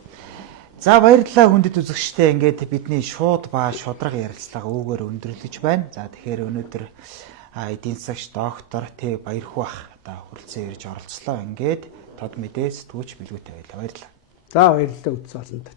За баярлалаа хүндэт үзэгчтэй ингээд бидний шууд ба шудраг ярилцлага өвгөр өндөрлөж байна. За тэгэхээр өнөөдөр эдийн засагч доктор Т Баярхүү ах одоо хүрэлцэн ирж оролцлоо. Ингээд тод мэдээ сэтгүүлч билгүүтэй байлаа. Баярлалаа. За баярлалаа үзсэн олондоо.